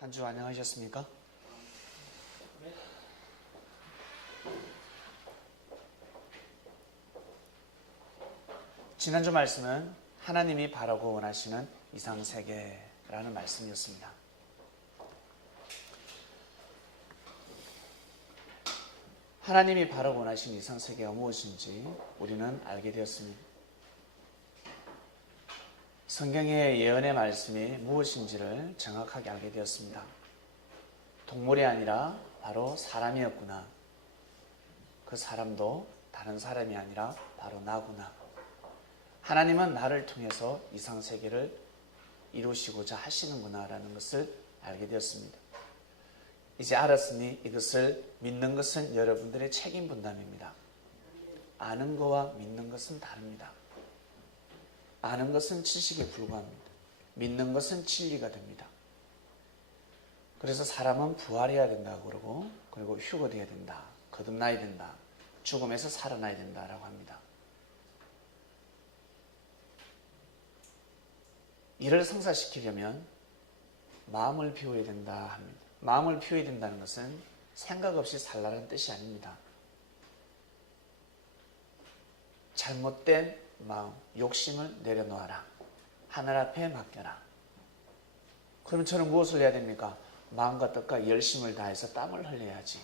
한 주 안녕하셨습니까? 지난주 말씀은 하나님이 바라고 원하시는 이상세계라는 말씀이었습니다. 하나님이 바라고 원하시는 이상세계가 무엇인지 우리는 알게 되었습니다. 성경의 예언의 말씀이 무엇인지를 정확하게 알게 되었습니다. 동물이 아니라 바로 사람이었구나. 그 사람도 다른 사람이 아니라 바로 나구나. 하나님은 나를 통해서 이상세계를 이루시고자 하시는구나 라는 것을 알게 되었습니다. 이제 알았으니 이것을 믿는 것은 여러분들의 책임 분담입니다. 아는 것과 믿는 것은 다릅니다. 아는 것은 지식에 불과합니다. 믿는 것은 진리가 됩니다. 그래서 사람은 부활해야 된다고 그러고, 그리고 휴거돼야 된다, 거듭나야 된다, 죽음에서 살아나야 된다라고 합니다. 이를 성사시키려면 마음을 비워야 된다 합니다. 마음을 비워야 된다는 것은 생각 없이 살라는 뜻이 아닙니다. 잘못된 마음, 욕심을 내려놓아라. 하늘 앞에 맡겨라. 그럼 저는 무엇을 해야 됩니까? 마음과 뜻과 열심을 다해서 땀을 흘려야지.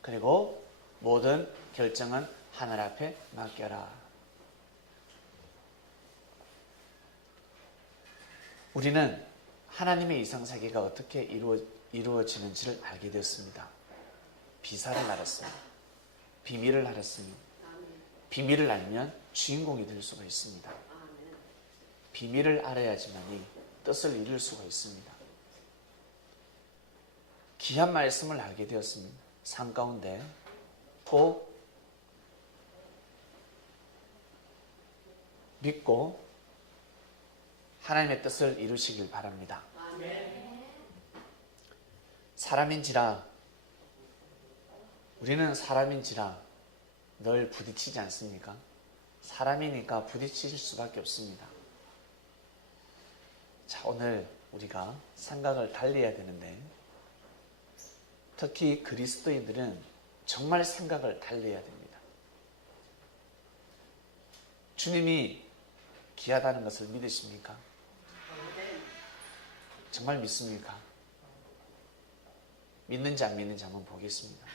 그리고 모든 결정은 하늘 앞에 맡겨라. 우리는 하나님의 이상세계가 어떻게 이루어지는지를 알게 되었습니다. 비사를 알았습니다. 비밀을 알았습니다. 비밀을 알면 주인공이 될 수가 있습니다. 비밀을 알아야지만이 뜻을 이룰 수가 있습니다. 귀한 말씀을 알게 되었습니다. 삶 가운데 꼭 믿고 하나님의 뜻을 이루시길 바랍니다. 사람인지라, 우리는 사람인지라 늘 부딪히지 않습니까? 사람이니까 부딪힐 수밖에 없습니다. 자, 오늘 우리가 생각을 달리해야 되는데, 특히 그리스도인들은 정말 생각을 달리해야 됩니다. 주님이 귀하다는 것을 믿으십니까? 정말 믿습니까? 믿는지 안 믿는지 한번 보겠습니다.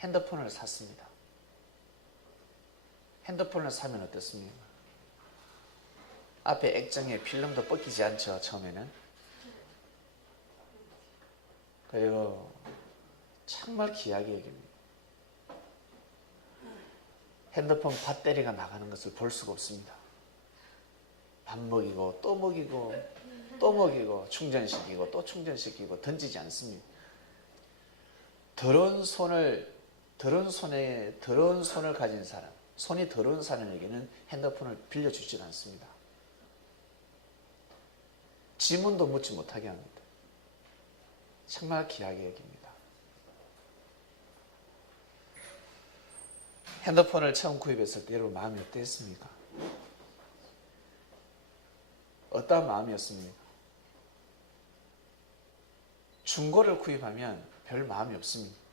핸드폰을 샀습니다. 핸드폰을 사면 어떻습니까? 앞에 액정에 필름도 벗기지 않죠, 처음에는. 그리고 정말 귀하게 여깁니다. 핸드폰 배터리가 나가는 것을 볼 수가 없습니다. 밥 먹이고 또 먹이고 또 먹이고 충전시키고 또 충전시키고 던지지 않습니다. 더러운 손을 가진 사람, 손이 더러운 사람에게는 핸드폰을 빌려주지 않습니다. 지문도 묻지 못하게 합니다. 정말 귀하게 여깁니다. 핸드폰을 처음 구입했을 때 여러분 마음이 어땠습니까? 어떤 마음이었습니까? 중고를 구입하면 별 마음이 없습니다.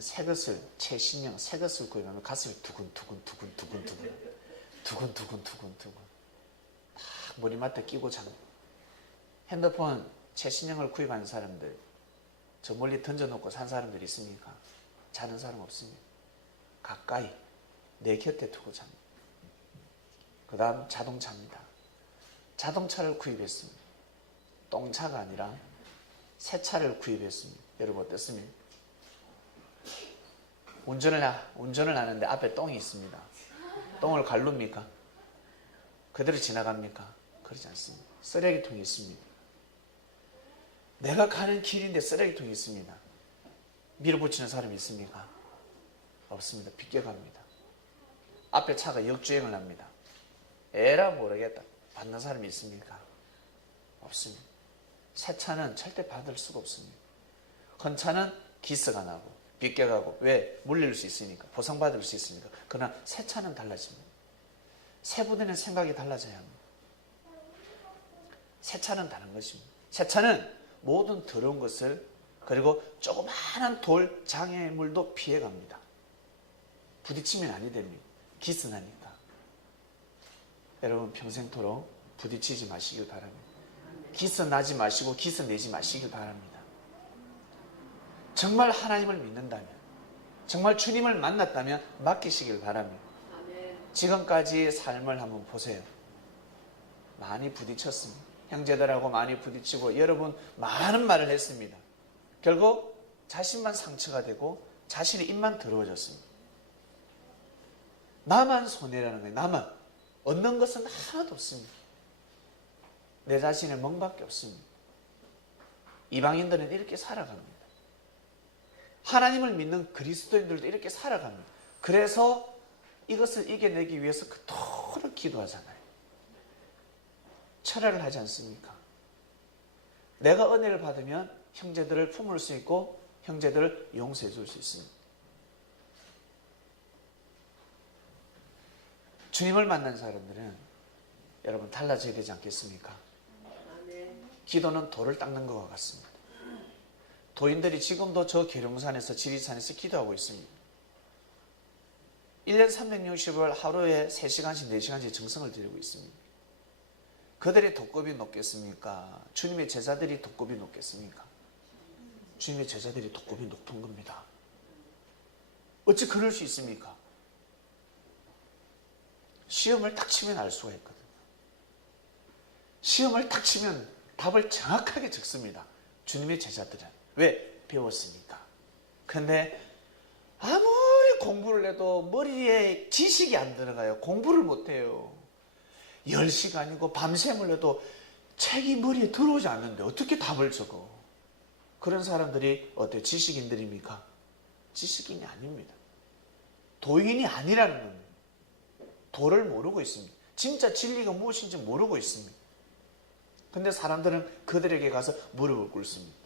새 것을, 최신형 새 것을 구입하면 가슴이 두근두근 막 머리맡에 끼고 자는. 핸드폰 최신형을 구입한 사람들, 저 멀리 던져놓고 산 사람들이 있습니까? 자는 사람 없습니다. 가까이 내 곁에 두고 잡니다. 그 다음 자동차입니다. 자동차를 구입했습니다. 똥차가 아니라 새 차를 구입했습니다. 여러분 어떻습니까? 운전을 하는데 앞에 똥이 있습니다. 똥을 갈릅니까? 그대로 지나갑니까? 그러지 않습니다. 쓰레기통이 있습니다. 내가 가는 길인데 쓰레기통이 있습니다. 밀어붙이는 사람이 있습니까? 없습니다. 비껴갑니다. 앞에 차가 역주행을 합니다. 에라 모르겠다. 받는 사람이 있습니까? 없습니다. 새 차는 절대 받을 수가 없습니다. 헌 차는 기스가 나고 비껴가고, 왜? 물릴 수 있으니까, 보상받을 수 있으니까. 그러나 새 차는 달라집니다. 새 부대는 생각이 달라져야 합니다. 새 차는 다른 것입니다. 새 차는 모든 더러운 것을, 그리고 조그마한 돌 장애물도 피해갑니다. 부딪히면 아니 됩니다. 기스나니까. 여러분 평생토록 부딪히지 마시길 바랍니다. 기스나지 마시고 기스내지 마시길 바랍니다. 정말 하나님을 믿는다면, 정말 주님을 만났다면 맡기시길 바랍니다. 지금까지의 삶을 한번 보세요. 많이 부딪혔습니다. 형제들하고 많이 부딪히고 여러분 많은 말을 했습니다. 결국 자신만 상처가 되고 자신의 입만 더러워졌습니다. 나만 손해라는 거예요. 나만. 얻는 것은 하나도 없습니다. 내 자신의 멍밖에 없습니다. 이방인들은 이렇게 살아갑니다. 하나님을 믿는 그리스도인들도 이렇게 살아갑니다. 그래서 이것을 이겨내기 위해서 그토록 기도하잖아요. 철회를 하지 않습니까? 내가 은혜를 받으면 형제들을 품을 수 있고 형제들을 용서해 줄 수 있습니다. 주님을 만난 사람들은 여러분 달라져야 되지 않겠습니까? 기도는 돌을 닦는 것과 같습니다. 도인들이 지금도 저 계룡산에서 지리산에서 기도하고 있습니다. 1년 360을 하루에 3시간씩 4시간씩 정성을 들이고 있습니다. 그들의 독급이 높겠습니까? 주님의 제자들이 독급이 높겠습니까? 주님의 제자들이 독급이 높은 겁니다. 어찌 그럴 수 있습니까? 시험을 딱 치면 알 수가 있거든요. 시험을 딱 치면 답을 정확하게 적습니다. 주님의 제자들은. 왜? 배웠으니까. 그런데 아무리 공부를 해도 머리에 지식이 안 들어가요. 공부를 못해요. 10시간이고 밤샘을 해도 책이 머리에 들어오지 않는데 어떻게 답을 적어? 그런 사람들이 어때? 지식인들입니까? 지식인이 아닙니다. 도인이 아니라는 겁니다. 도를 모르고 있습니다. 진짜 진리가 무엇인지 모르고 있습니다. 근데 사람들은 그들에게 가서 무릎을 꿇습니다.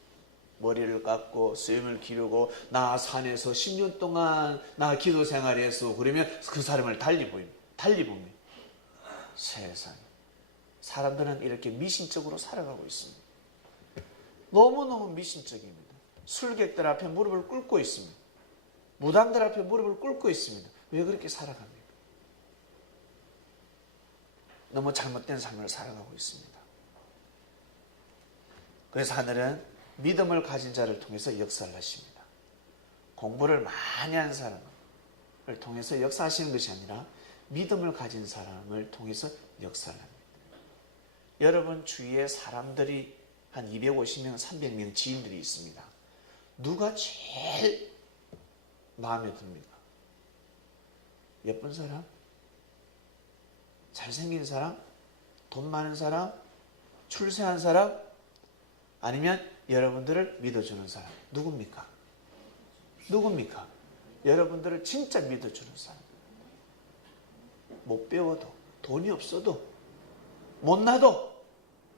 머리를 깎고 수염을 기르고 나 산에서 10년 동안 나 기도 생활했어. 그러면 그 사람을 달리 봅니다. 세상에. 사람들은 이렇게 미신적으로 살아가고 있습니다. 너무너무 미신적입니다. 술객들 앞에 무릎을 꿇고 있습니다. 무당들 앞에 무릎을 꿇고 있습니다. 왜 그렇게 살아갑니까? 너무 잘못된 삶을 살아가고 있습니다. 그래서 하늘은 믿음을 가진 자를 통해서 역사를 하십니다. 공부를 많이 한 사람을 통해서 역사하시는 것이 아니라 믿음을 가진 사람을 통해서 역사를 합니다. 여러분 주위에 사람들이 한 250명, 300명 지인들이 있습니다. 누가 제일 마음에 듭니까? 예쁜 사람? 잘생긴 사람? 돈 많은 사람? 출세한 사람? 아니면 여러분들을 믿어주는 사람? 누굽니까? 누굽니까? 여러분들을 진짜 믿어주는 사람. 못 배워도, 돈이 없어도, 못나도,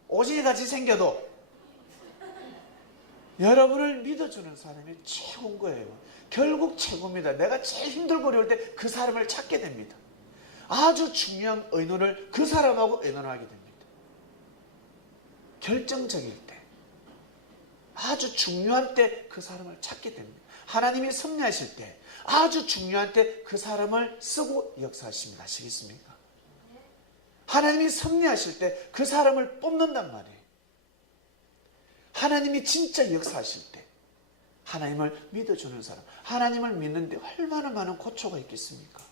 오지같이 생겨도 여러분을 믿어주는 사람이 최고인 거예요. 결국 최고입니다. 내가 제일 힘들고 어려울 때 그 사람을 찾게 됩니다. 아주 중요한 의논을 그 사람하고 의논하게 됩니다. 결정적일 때, 아주 중요한 때 그 사람을 찾게 됩니다. 하나님이 섭리하실 때 아주 중요한 때 그 사람을 쓰고 역사하십니다. 아시겠습니까? 하나님이 섭리하실 때 그 사람을 뽑는단 말이에요. 하나님이 진짜 역사하실 때 하나님을 믿어주는 사람, 하나님을 믿는데 얼마나 많은 고초가 있겠습니까?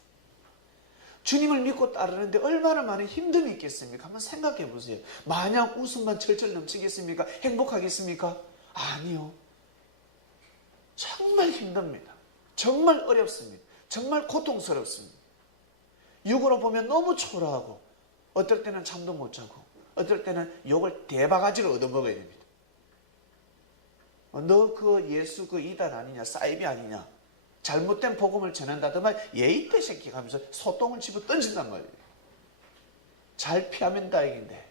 주님을 믿고 따르는데 얼마나 많은 힘듦이 있겠습니까? 한번 생각해 보세요. 마냥 웃음만 철철 넘치겠습니까? 행복하겠습니까? 아니요. 정말 힘듭니다. 정말 어렵습니다. 정말 고통스럽습니다. 육으로 보면 너무 초라하고 어떨 때는 잠도 못 자고 어떨 때는 욕을 대바가지를 얻어먹어야 됩니다. 너 그 예수 그 이단 아니냐, 사이비 아니냐, 잘못된 복음을 전한다더만 예의패 새끼가 하면서 소똥을 집어 던진단 말이에요. 잘 피하면 다행인데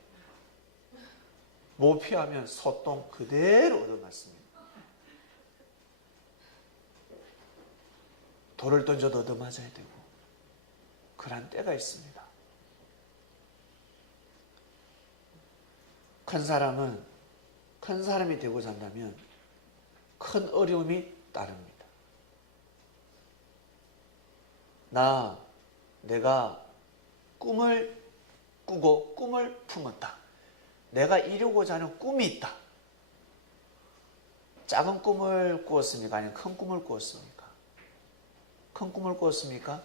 못 피하면 소똥 그대로 얻어맞습니다. 돌을 던져도 얻어맞아야 되고 그런 때가 있습니다. 큰 사람은 큰 사람이 되고자 한다면 큰 어려움이 따릅니다. 내가 꿈을 꾸고 꿈을 품었다. 내가 이루고자 하는 꿈이 있다. 작은 꿈을 꾸었습니까? 아니면 큰 꿈을 꾸었습니까? 큰 꿈을 꾸었습니까?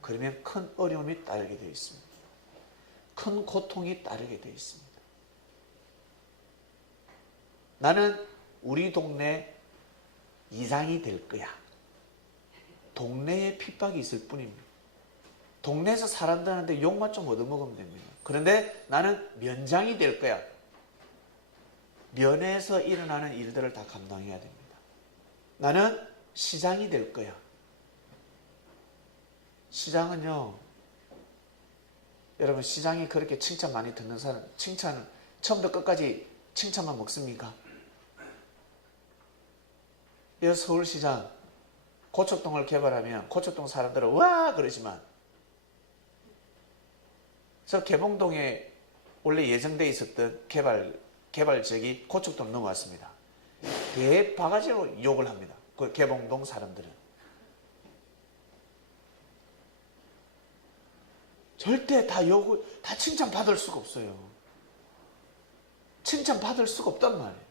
그러면 큰 어려움이 따르게 되어 있습니다. 큰 고통이 따르게 되어 있습니다. 나는 우리 동네 이장이 될 거야. 동네에 핍박이 있을 뿐입니다. 동네에서 사람들한테 욕만 좀 얻어먹으면 됩니다. 그런데 나는 면장이 될 거야. 면에서 일어나는 일들을 다 감당해야 됩니다. 나는 시장이 될 거야. 시장은요, 여러분, 시장이 그렇게 칭찬 많이 듣는 사람, 칭찬 처음부터 끝까지 칭찬만 먹습니까? 이 서울시장 고척동을 개발하면 고척동 사람들은 와 그러지만, 저 개봉동에 원래 예정돼 있었던 개발 지역이 고척동 넘어왔습니다. 대바가지로 욕을 합니다. 그 개봉동 사람들은. 절대 다 칭찬받을 수가 없어요. 칭찬받을 수가 없단 말이에요.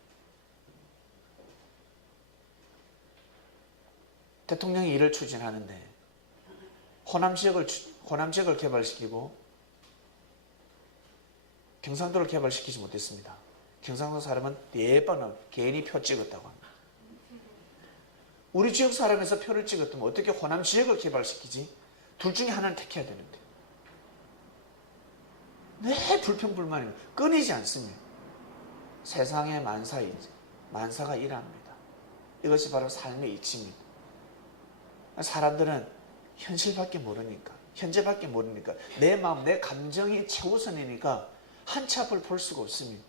대통령이 일을 추진하는데 호남 지역을 개발시키고 경상도를 개발시키지 못했습니다. 경상도 사람은 대번은 괜히 표 찍었다고 합니다. 우리 지역 사람에서 표를 찍었다면 어떻게 호남 지역을 개발시키지? 둘 중에 하나를 택해야 되는데. 네, 불평불만이 끊이지 않습니다. 세상의 만사가 일합니다. 이것이 바로 삶의 이치입니다. 사람들은 현실밖에 모르니까, 현재밖에 모르니까, 내 마음, 내 감정이 최우선이니까 한치 앞을 볼 수가 없습니다.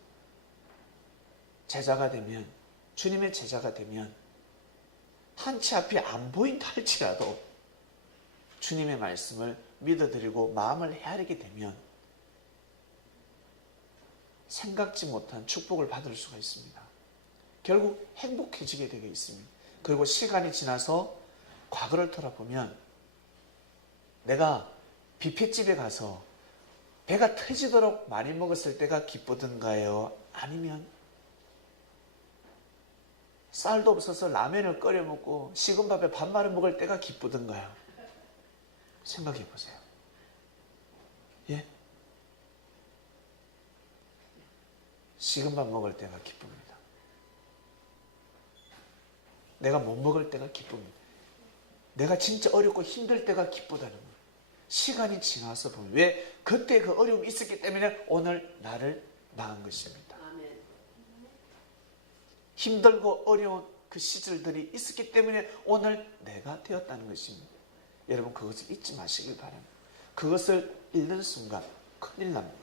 제자가 되면, 주님의 제자가 되면 한치 앞이 안 보인다 할지라도 주님의 말씀을 믿어드리고 마음을 헤아리게 되면 생각지 못한 축복을 받을 수가 있습니다. 결국 행복해지게 되게 있습니다. 그리고 시간이 지나서 과거를 돌아보면 내가 뷔페집에 가서 배가 터지도록 많이 먹었을 때가 기쁘던가요? 아니면 쌀도 없어서 라면을 끓여 먹고 식은 밥에 밥 말아 먹을 때가 기쁘던가요? 생각해 보세요. 예? 식은 밥 먹을 때가 기쁩니다. 내가 못 먹을 때가 기쁩니다. 내가 진짜 어렵고 힘들 때가 기쁘다는 거예요. 시간이 지나서 보면 왜 그때 그 어려움이 있었기 때문에 오늘 나를 낳은 것입니다. 힘들고 어려운 그 시절들이 있었기 때문에 오늘 내가 되었다는 것입니다. 여러분 그것을 잊지 마시길 바랍니다. 그것을 잃는 순간 큰일 납니다.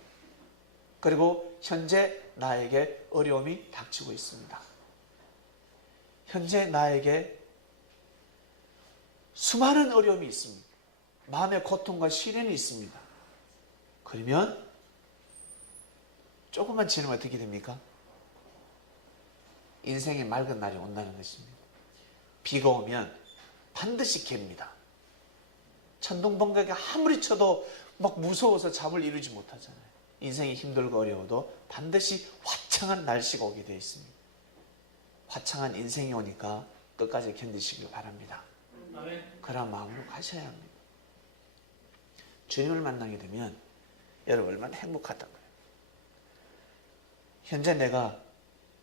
그리고 현재 나에게 어려움이 닥치고 있습니다. 현재 나에게 수많은 어려움이 있습니다. 마음의 고통과 시련이 있습니다. 그러면 조금만 지나면 어떻게 됩니까? 인생의 맑은 날이 온다는 것입니다. 비가 오면 반드시 갭니다. 천둥번개가 아무리 쳐도 막 무서워서 잠을 이루지 못하잖아요. 인생이 힘들고 어려워도 반드시 화창한 날씨가 오게 되어 있습니다. 화창한 인생이 오니까 끝까지 견디시길 바랍니다. 그런 마음으로 가셔야 합니다. 주님을 만나게 되면 여러분 얼마나 행복하다고요. 현재 내가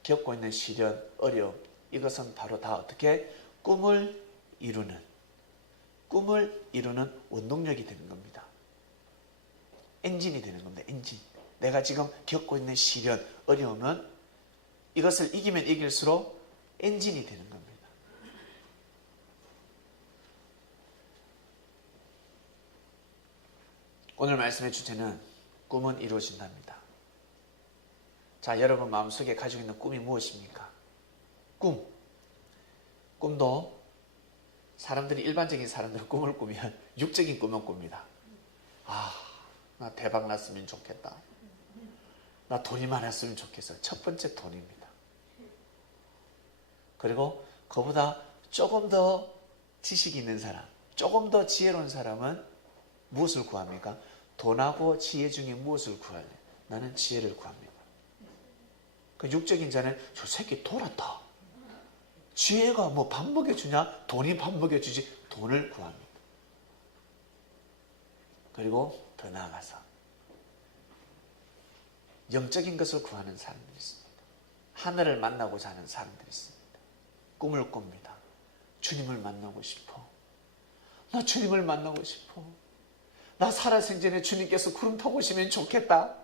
겪고 있는 시련, 어려움, 이것은 바로 다 어떻게 꿈을 이루는 원동력이 되는 겁니다. 엔진이 되는 겁니다. 엔진. 내가 지금 겪고 있는 시련, 어려움은 이것을 이기면 이길수록 엔진이 되는 겁니다. 오늘 말씀의 주제는 꿈은 이루어진답니다. 자, 여러분 마음속에 가지고 있는 꿈이 무엇입니까? 꿈도 사람들이 일반적인 사람들은 꿈을 꾸면 육적인 꿈은 꿉니다. 나 대박 났으면 좋겠다. 나 돈이 많았으면 좋겠어. 첫 번째 돈입니다. 그리고 그보다 조금 더 지식이 있는 사람, 조금 더 지혜로운 사람은 무엇을 구합니까? 돈하고 지혜 중에 무엇을 구할래? 나는 지혜를 구합니다. 그 육적인 자는 저 새끼 돌았다. 지혜가 뭐 밥 먹여주냐? 돈이 밥 먹여주지. 돈을 구합니다. 그리고 더 나아가서 영적인 것을 구하는 사람들이 있습니다. 하늘을 만나고자 하는 사람들이 있습니다. 꿈을 꿉니다. 주님을 만나고 싶어. 나 주님을 만나고 싶어. 나 살아생전에 주님께서 구름 타고 오시면 좋겠다.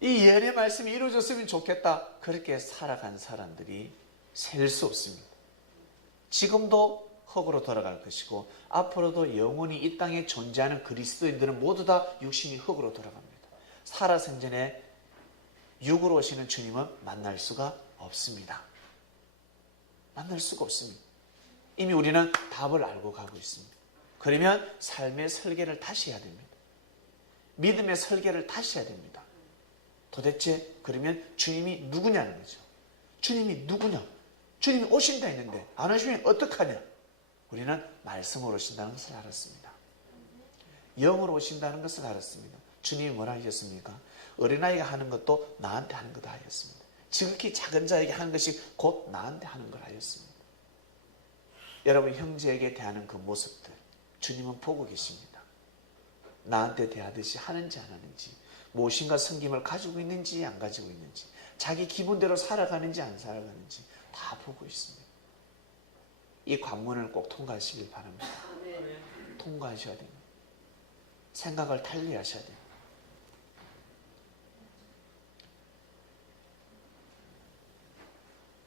이 예언의 말씀이 이루어졌으면 좋겠다. 그렇게 살아간 사람들이 셀 수 없습니다. 지금도 흙으로 돌아갈 것이고 앞으로도 영원히 이 땅에 존재하는 그리스도인들은 모두 다 육신이 흙으로 돌아갑니다. 살아생전에 육으로 오시는 주님은 만날 수가 없습니다. 만날 수가 없습니다. 이미 우리는 답을 알고 가고 있습니다. 그러면 삶의 설계를 다시 해야 됩니다. 믿음의 설계를 다시 해야 됩니다. 도대체 그러면 주님이 누구냐는 거죠. 주님이 누구냐? 주님이 오신다 했는데 안 오시면 어떡하냐? 우리는 말씀으로 오신다는 것을 알았습니다. 영으로 오신다는 것을 알았습니다. 주님이 뭐라 하셨습니까? 어린아이가 하는 것도 나한테 하는 거다 하였습니다. 지극히 작은 자에게 하는 것이 곧 나한테 하는 걸 하였습니다. 여러분 형제에게 대하는 그 모습들 주님은 보고 계십니다. 나한테 대하듯이 하는지 안 하는지, 무엇인가 섬김을 가지고 있는지 안 가지고 있는지, 자기 기분대로 살아가는지 안 살아가는지 다 보고 있습니다. 이 관문을 꼭 통과하시길 바랍니다. 통과하셔야 됩니다. 생각을 달리하셔야 됩니다.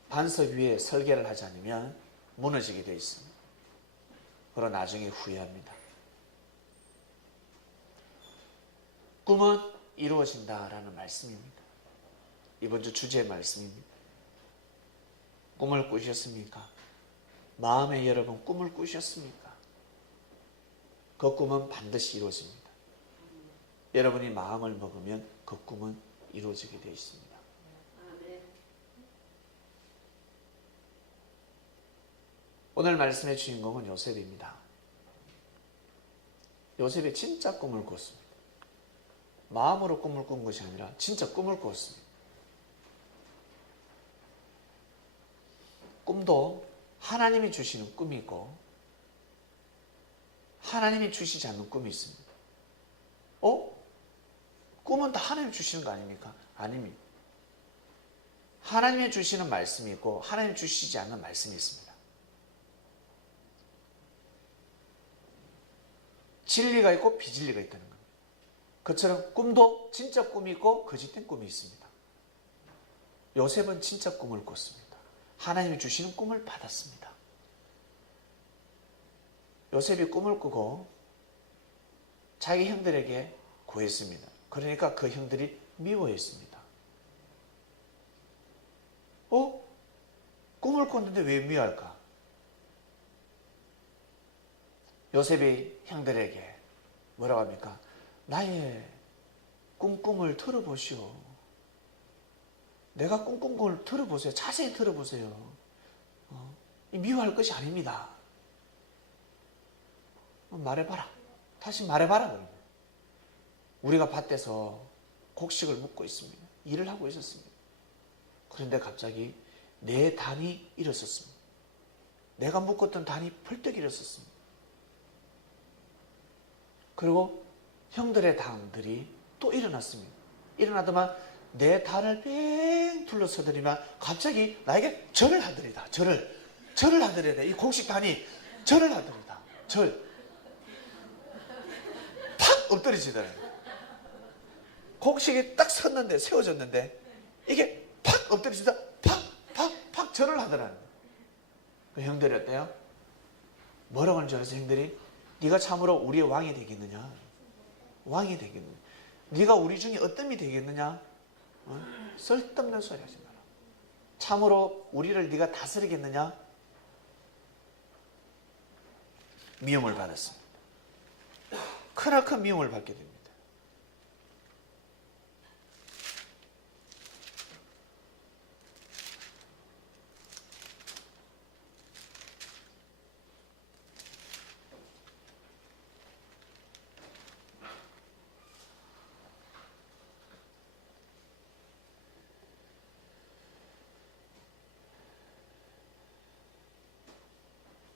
반석 위에 설계를 하지 않으면 무너지게 되어 있습니다. 그러나 나중에 후회합니다. 꿈은 이루어진다라는 말씀입니다. 이번 주 주제의 말씀입니다. 꿈을 꾸셨습니까? 마음에 여러분 꿈을 꾸셨습니까? 그 꿈은 반드시 이루어집니다. 여러분이 마음을 먹으면 그 꿈은 이루어지게 되어 있습니다. 오늘 말씀의 주인공은 요셉입니다. 요셉이 진짜 꿈을 꿨습니다. 마음으로 꿈을 꾼 것이 아니라 진짜 꿈을 꿨습니다. 꿈도 하나님이 주시는 꿈이 있고 하나님이 주시지 않는 꿈이 있습니다. 꿈은 다 하나님이 주시는 거 아닙니까? 아닙니다. 하나님이 주시는 말씀이 있고 하나님이 주시지 않는 말씀이 있습니다. 진리가 있고 비진리가 있다는 겁니다. 그처럼 꿈도 진짜 꿈이 있고 거짓된 꿈이 있습니다. 요셉은 진짜 꿈을 꿨습니다. 하나님이 주시는 꿈을 받았습니다. 요셉이 꿈을 꾸고 자기 형들에게 구했습니다. 그러니까 그 형들이 미워했습니다. 꿈을 꿨는데 왜 미워할까? 요셉이 형들에게 뭐라고 합니까? 나의 꿈꿈을 들어보시오. 내가 꿈꾼 걸 들어보세요. 자세히 들어보세요. 미워할 것이 아닙니다. 말해봐라. 다시 말해봐라. 그러면. 우리가 밭에서 곡식을 묻고 있습니다. 일을 하고 있었습니다. 그런데 갑자기 내 단이 일어섰습니다. 내가 묶었던 단이 벌떡 일어섰습니다. 그리고 형들의 단들이 또 일어났습니다. 일어나더만 내 단을 뺑 둘러서더니만 갑자기 나에게 절을 하더리다. 절을 하더리다. 이 곡식 단이 절을 하더리다. 팍 엎드려지더라고요. 곡식이 딱 섰는데 세워졌는데 이게 팍 엎드려지다 팍 절을 하더라고요. 그 형들이 어때요? 뭐라고 하는 줄 알았어요? 형들이 네가 참으로 우리의 왕이 되겠느냐? 왕이 되겠느냐? 네가 우리 중에 어떤 이 되겠느냐? 쓸데없는 소리 하지 마라. 참으로 우리를 네가 다스리겠느냐? 미움을 받았습니다. 크나큰 미움을 받게 됩니다.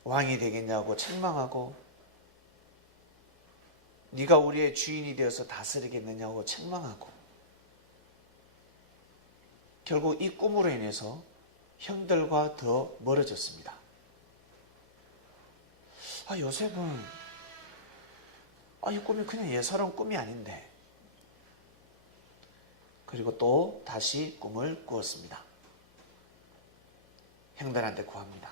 왕이 되겠냐고 책망하고, 네가 우리의 주인이 되어서 다스리겠느냐고 책망하고, 결국 이 꿈으로 인해서 형들과 더 멀어졌습니다. 요셉은 이 꿈이 그냥 예사로운 꿈이 아닌데, 그리고 또 다시 꿈을 꾸었습니다. 형들한테 구합니다.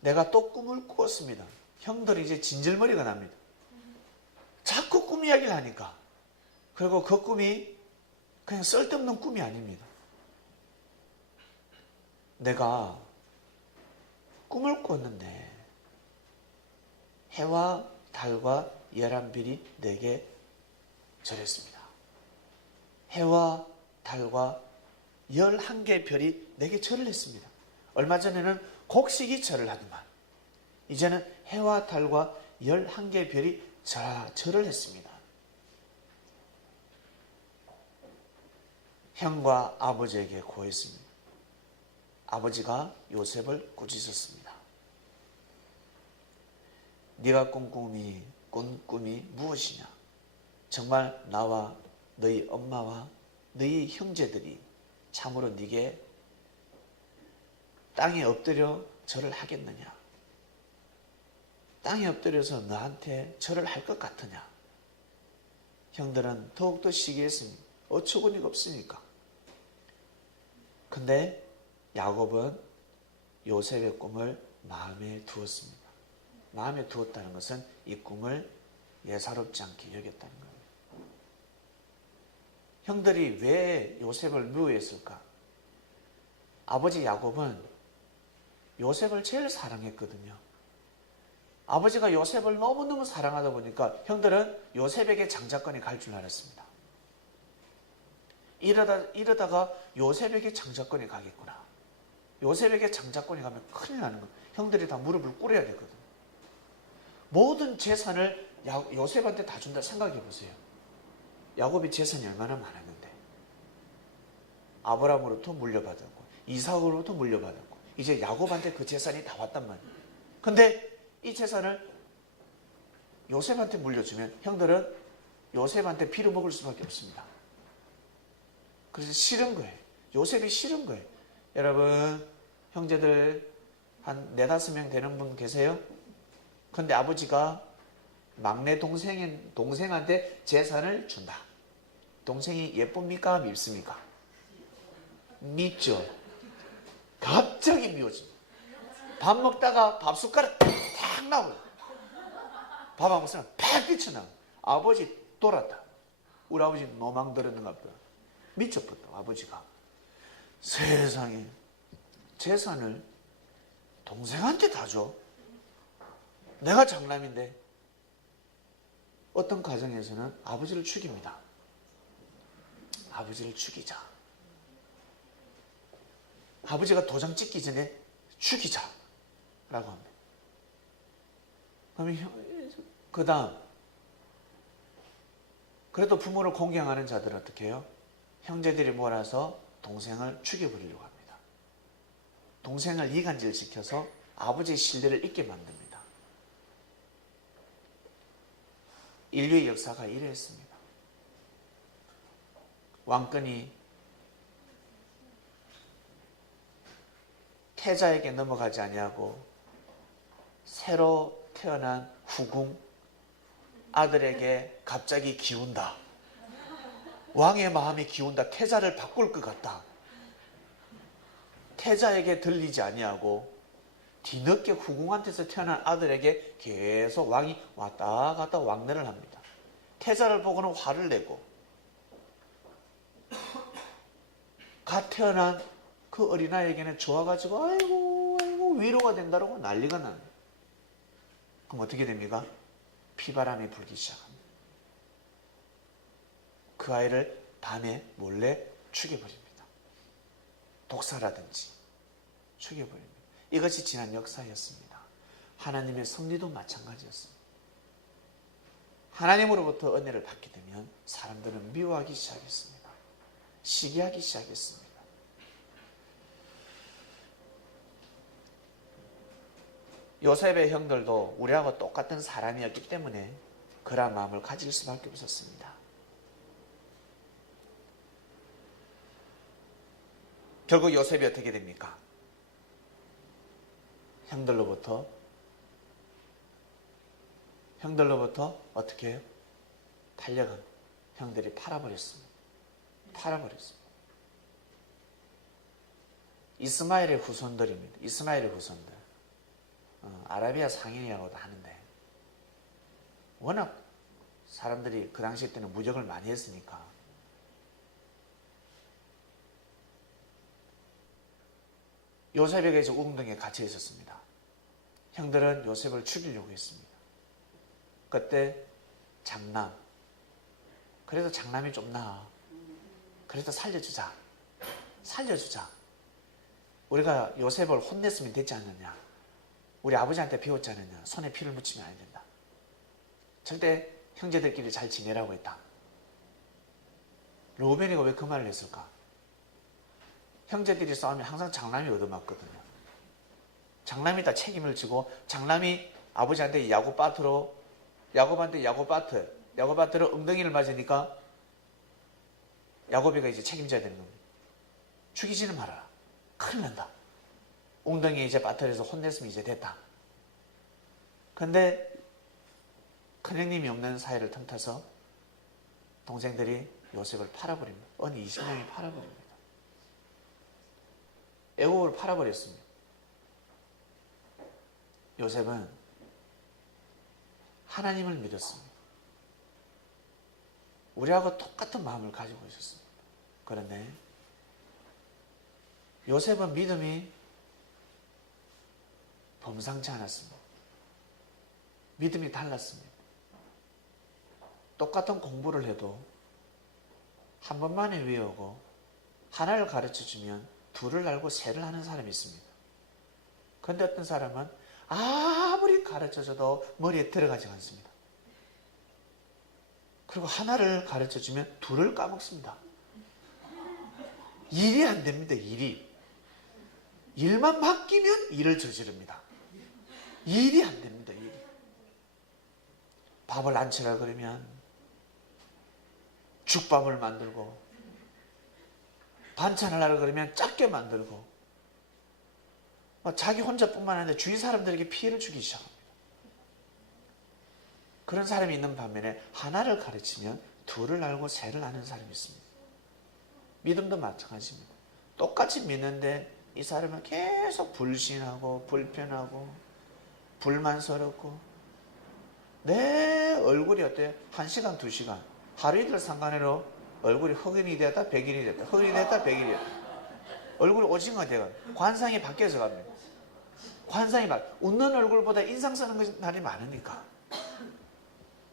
내가 또 꿈을 꾸었습니다. 형들이 이제 진절머리가 납니다. 자꾸 꿈 이야기를 하니까. 그리고 그 꿈이 그냥 쓸데없는 꿈이 아닙니다. 내가 꿈을 꿨는데 해와 달과 11별이 내게 절했습니다. 해와 달과 11개의 별이 내게 절을 했습니다. 얼마 전에는 곡식이 절을 하더만 이제는 해와 달과 11개의 별이 절을 했습니다. 형과 아버지에게 고했습니다. 아버지가 요셉을 꾸짖었습니다. 네가 꾼 꿈이 무엇이냐? 정말 나와 너희 엄마와 너희 형제들이 참으로 네게 땅에 엎드려 절을 하겠느냐? 땅에 엎드려서 너한테 절을 할 것 같으냐? 형들은 더욱더 시기했습니다. 어처구니가 없으니까. 근데 야곱은 요셉의 꿈을 마음에 두었습니다. 마음에 두었다는 것은 이 꿈을 예사롭지 않게 여겼다는 겁니다. 형들이 왜 요셉을 미워했을까? 아버지 야곱은 요셉을 제일 사랑했거든요. 아버지가 요셉을 너무너무 사랑하다 보니까 형들은 요셉에게 장자권이 갈 줄 알았습니다. 이러다가 요셉에게 장자권이 가겠구나. 요셉에게 장자권이 가면 큰일 나는 거예요. 형들이 다 무릎을 꿇어야 되거든. 모든 재산을 요셉한테 다 준다 생각해 보세요. 야곱이 재산이 얼마나 많았는데. 아브라함으로부터 물려받았고 이삭으로부터 물려받았고 이제 야곱한테 그 재산이 다 왔단 말이에요. 근데 이 재산을 요셉한테 물려주면 형들은 요셉한테 빌어먹을 수밖에 없습니다. 그래서 싫은 거예요. 요셉이 싫은 거예요. 여러분 형제들 한 4-5명 되는 분 계세요? 근데 아버지가 막내 동생한테 재산을 준다. 동생이 예쁩니까? 밉습니까? 밉죠. 갑자기 미워집니다. 밥 먹다가 밥 숟가락 탁 나와요. 밥 안 먹으면 팍 뛰쳐나와. 아버지 돌았다. 우리 아버지 노망 들었는가 보다. 미쳤다 아버지가. 세상에 재산을 동생한테 다 줘. 내가 장남인데. 어떤 가정에서는 아버지를 죽입니다. 아버지를 죽이자. 아버지가 도장 찍기 전에 죽이자 라고 합니다. 그 다음 그래도 부모를 공경하는 자들은 어떻게 해요? 형제들이 몰아서 동생을 죽여버리려고 합니다. 동생을 이간질 시켜서 아버지의 신뢰를 잊게 만듭니다. 인류의 역사가 이러했습니다. 왕권이 태자에게 넘어가지 아니하고 새로 태어난 후궁 아들에게 갑자기 기운다. 왕의 마음이 기운다. 태자를 바꿀 것 같다. 태자에게 들리지 아니하고 뒤늦게 후궁한테서 태어난 아들에게 계속 왕이 왔다 갔다 왕래를 합니다. 태자를 보고는 화를 내고 갓 태어난 그 어린아이에게는 좋아가지고 아이고 위로가 된다고 난리가 납니다. 그럼 어떻게 됩니까? 피바람이 불기 시작합니다. 그 아이를 밤에 몰래 죽여버립니다. 독사라든지 죽여버립니다. 이것이 지난 역사였습니다. 하나님의 섭리도 마찬가지였습니다. 하나님으로부터 은혜를 받게 되면 사람들은 미워하기 시작했습니다. 시기하기 시작했습니다. 요셉의 형들도 우리하고 똑같은 사람이었기 때문에 그러한 마음을 가질 수밖에 없었습니다. 결국 요셉이 어떻게 됩니까? 형들로부터 어떻게 해요? 달려간 형들이 팔아버렸습니다. 이스마엘의 후손들입니다. 이스마엘의 후손들. 아라비아 상인이라고도 하는데 워낙 사람들이 그 당시 때는 무역을 많이 했으니까 요셉에게 우웅덩이에 갇혀 있었습니다. 형들은 요셉을 죽이려고 했습니다. 그때 장남, 그래도 장남이 좀 나아. 그래도 살려주자. 우리가 요셉을 혼냈으면 되지 않느냐. 우리 아버지한테 배웠지 않느냐. 손에 피를 묻히면 안 된다. 절대 형제들끼리 잘 지내라고 했다. 루벤이가 왜 그 말을 했을까? 형제들이 싸우면 항상 장남이 얻어맞거든요. 장남이 다 책임을 지고 장남이 아버지한테 야구바트로 엉덩이를 맞으니까 야곱이가 이제 책임져야 되는 겁니다. 죽이지는 말아라. 큰일 난다. 엉덩이에 이제 바트에서 혼냈으면 이제 됐다. 근데 큰형님이 없는 사이를 틈타서 동생들이 요셉을 팔아버립니다. 언니 20명이 팔아버립니다. 애국을 팔아버렸습니다. 요셉은 하나님을 믿었습니다. 우리하고 똑같은 마음을 가지고 있었습니다. 그런데 요셉은 믿음이 범상치 않았습니다. 믿음이 달랐습니다. 똑같은 공부를 해도 한 번만에 외우고 하나를 가르쳐주면 둘을 알고 셋을 하는 사람이 있습니다. 그런데 어떤 사람은 아무리 가르쳐줘도 머리에 들어가지 않습니다. 그리고 하나를 가르쳐주면 둘을 까먹습니다. 일이 안 됩니다. 일만 맡기면 일을 저지릅니다. 일이 안 됩니다. 밥을 안 치라 그러면 죽밥을 만들고, 반찬을 하라 그러면 작게 만들고, 자기 혼자뿐만 아니라 주위 사람들에게 피해를 주기 시작합니다. 그런 사람이 있는 반면에 하나를 가르치면 둘을 알고 셋을 아는 사람이 있습니다. 믿음도 마찬가지입니다. 똑같이 믿는데 이 사람은 계속 불신하고 불편하고 불만스럽고, 내 얼굴이 어때요? 1시간, 2시간 하루 이틀 상관으로 얼굴이 흑인이 되었다 백인이 됐다, 흑인이 됐다 백인이 됐다, 얼굴이 오징어 되어 관상이 바뀌어서 갑니다. 웃는 얼굴보다 인상 쓰는 날이 많으니까.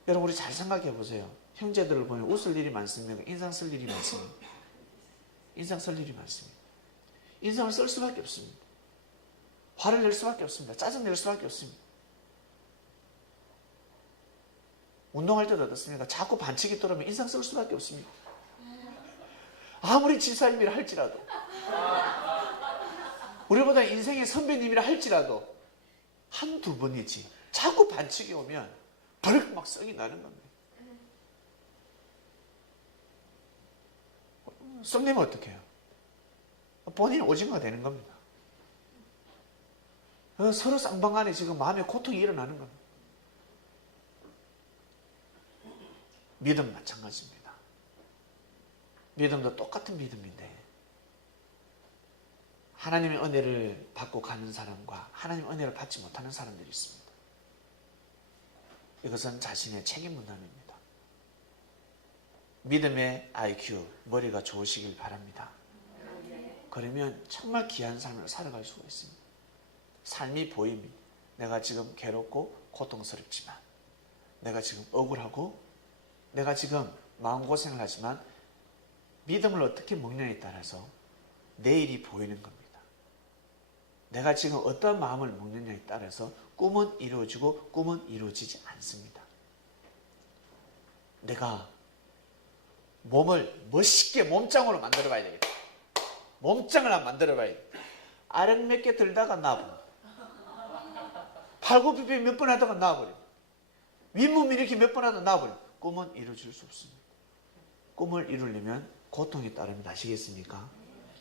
여러분, 우리 잘 생각해 보세요. 형제들을 보면 웃을 일이 많습니까? 인상 쓸 일이 많습니다. 인상을 쓸 수밖에 없습니다. 화를 낼 수밖에 없습니다. 짜증 낼 수밖에 없습니다. 운동할 때도 어떻습니까? 자꾸 반칙이 들어오면 인상 쓸 수밖에 없습니다. 아무리 지사님이라 할지라도, 우리보다 인생의 선배님이라 할지라도 한두 번이지 자꾸 반칙이 오면 벌컥 막 성이 나는 겁니다. 썩내면 어떻게 해요? 본인이 오징어가 되는 겁니다. 서로 쌍방간에 지금 마음에 고통이 일어나는 겁니다. 믿음 마찬가지입니다. 믿음도 똑같은 믿음인데, 하나님의 은혜를 받고 가는 사람과 하나님의 은혜를 받지 못하는 사람들이 있습니다. 이것은 자신의 책임 분담입니다. 믿음의 IQ, 머리가 좋으시길 바랍니다. 그러면 정말 귀한 삶을 살아갈 수가 있습니다. 삶이 보입니다. 내가 지금 괴롭고 고통스럽지만, 내가 지금 억울하고, 내가 지금 마음고생을 하지만 믿음을 어떻게 먹느냐에 따라서 내일이 보이는 겁니다. 내가 지금 어떤 마음을 먹느냐에 따라서 꿈은 이루어지고 꿈은 이루어지지 않습니다. 내가 몸을 멋있게 몸짱으로 만들어 봐야 되겠다. 몸짱을 만들어 봐야 돼. 아령 몇 개 들다가 나부, 팔굽혀펴 몇 번 하다가 나와버려. 윗몸 일으키 몇 번 하다가 나와버려. 꿈은 이루어질 수 없습니다. 꿈을 이루려면 고통이 따릅니다. 아시겠습니까?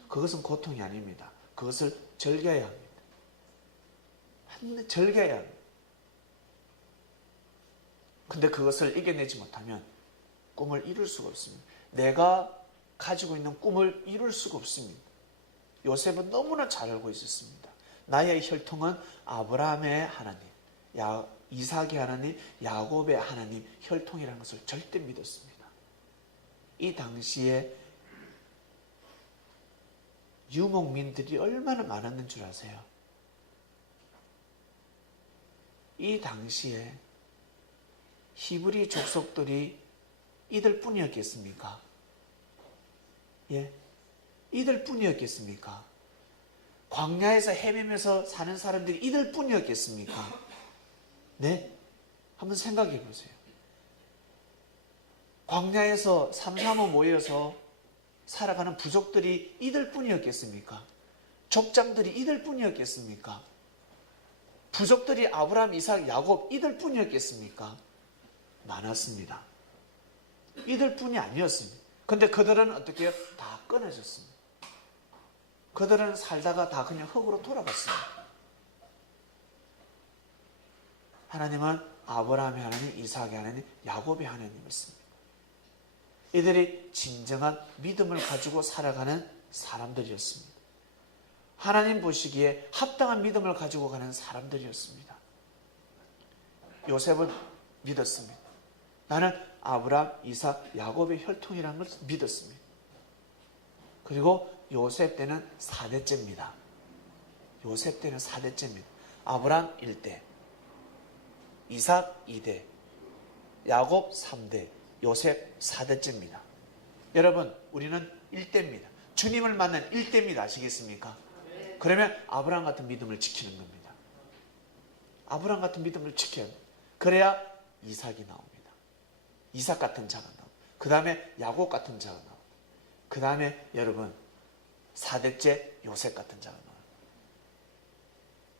그것은 고통이 아닙니다. 그것을 즐겨야 합니다. 즐겨야 합니다. 근데 그것을 이겨내지 못하면 꿈을 이룰 수가 없습니다. 내가 가지고 있는 꿈을 이룰 수가 없습니다. 요셉은 너무나 잘 알고 있었습니다. 나의 혈통은 아브라함의 하나님, 이삭의 하나님, 야곱의 하나님 혈통이라는 것을 절대 믿었습니다. 이 당시에 유목민들이 얼마나 많았는 줄 아세요? 이 당시에 히브리 족속들이 이들 뿐이었겠습니까? 예? 이들 뿐이었겠습니까? 광야에서 헤매면서 사는 사람들이 이들 뿐이었겠습니까? 네? 한번 생각해 보세요. 광야에서 삼삼오 모여서 살아가는 부족들이 이들 뿐이었겠습니까? 족장들이 이들 뿐이었겠습니까? 부족들이 아브라함, 이삭, 야곱 이들 뿐이었겠습니까? 많았습니다. 이들 뿐이 아니었습니다. 근데 그들은 어떻게 해요? 다 끊어졌습니다. 그들은 살다가 다 그냥 흙으로 돌아갔습니다. 하나님은 아브라함의 하나님, 이삭의 하나님, 야곱의 하나님이었습니다. 이들이 진정한 믿음을 가지고 살아가는 사람들이었습니다. 하나님 보시기에 합당한 믿음을 가지고 가는 사람들이었습니다. 요셉은 믿었습니다. 나는 아브라함, 이삭, 야곱의 혈통이라는 걸 믿었습니다. 그리고 요셉 때는 4대째입니다. 요셉 때는 4대째입니다. 아브라함 1대, 이삭 2대, 야곱 3대, 요셉 4대째입니다. 여러분, 우리는 1대입니다. 주님을 만난 1대입니다. 아시겠습니까? 그러면 아브라함 같은 믿음을 지키는 겁니다. 아브라함 같은 믿음을 지켜야 돼요. 그래야 이삭이 나옵니다. 이삭 같은 자가 나옵니다. 그 다음에 야곱 같은 자가 나옵니다. 그 다음에 여러분 4대째 요셉 같은 자가 나옵니다.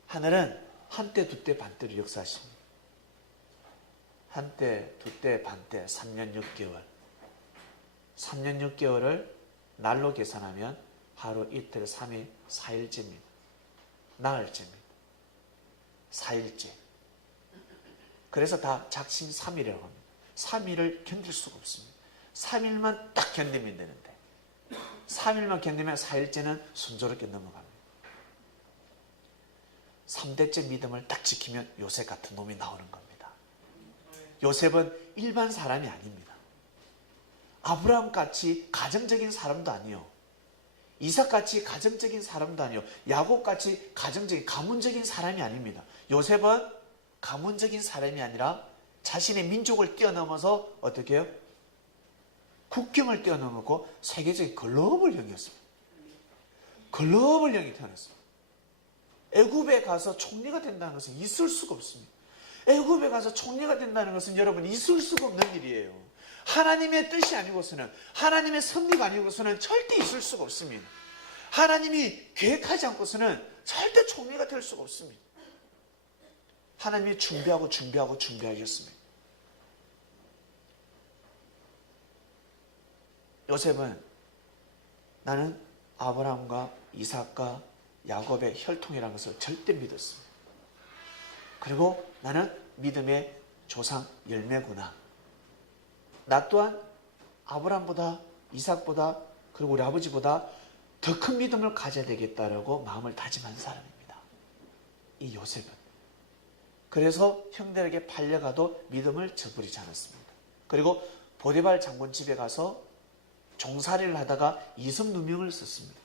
하늘은 한때 두때 반때로 역사하십니다. 한때 두때 반때 3년 6개월 3년 6개월을 날로 계산하면 하루 이틀 3일 4일째입니다. 나흘째입니다. 4일째. 그래서 다 작심 3일이라고 합니다. 3일을 견딜 수가 없습니다. 3일만 딱 견디면 되는데 3일만 견디면 4일째는 순조롭게 넘어갑니다. 3대째 믿음을 딱 지키면 요셉 같은 놈이 나오는 겁니다. 요셉은 일반 사람이 아닙니다. 아브라함같이 가정적인 사람도 아니요. 이삭같이 가정적인 사람도 아니요. 야곱같이 가문적인 사람이 아닙니다. 요셉은 가문적인 사람이 아니라 자신의 민족을 뛰어넘어서 어떻게 해요? 국경을 뛰어넘고 세계적인 글로벌 영이었습니다. 글로벌 영이 태어났습니다. 애굽에 가서 총리가 된다는 것은 있을 수가 없습니다. 애굽에 가서 총리가 된다는 것은 여러분 있을 수가 없는 일이에요. 하나님의 뜻이 아니고서는, 하나님의 섭리가 아니고서는 절대 있을 수가 없습니다. 하나님이 계획하지 않고서는 절대 총리가 될 수가 없습니다. 하나님이 준비하셨습니다. 요셉은 나는 아브라함과 이삭과 야곱의 혈통이라는 것을 절대 믿었습니다. 그리고 나는 믿음의 조상 열매구나. 나 또한 아브라함보다 이삭보다 그리고 우리 아버지보다 더 큰 믿음을 가져야 되겠다라고 마음을 다짐한 사람입니다. 이 요셉은. 그래서 형들에게 팔려가도 믿음을 저버리지 않았습니다. 그리고 보디발 장군 집에 가서 종살이를 하다가 이섬 누명을 썼습니다.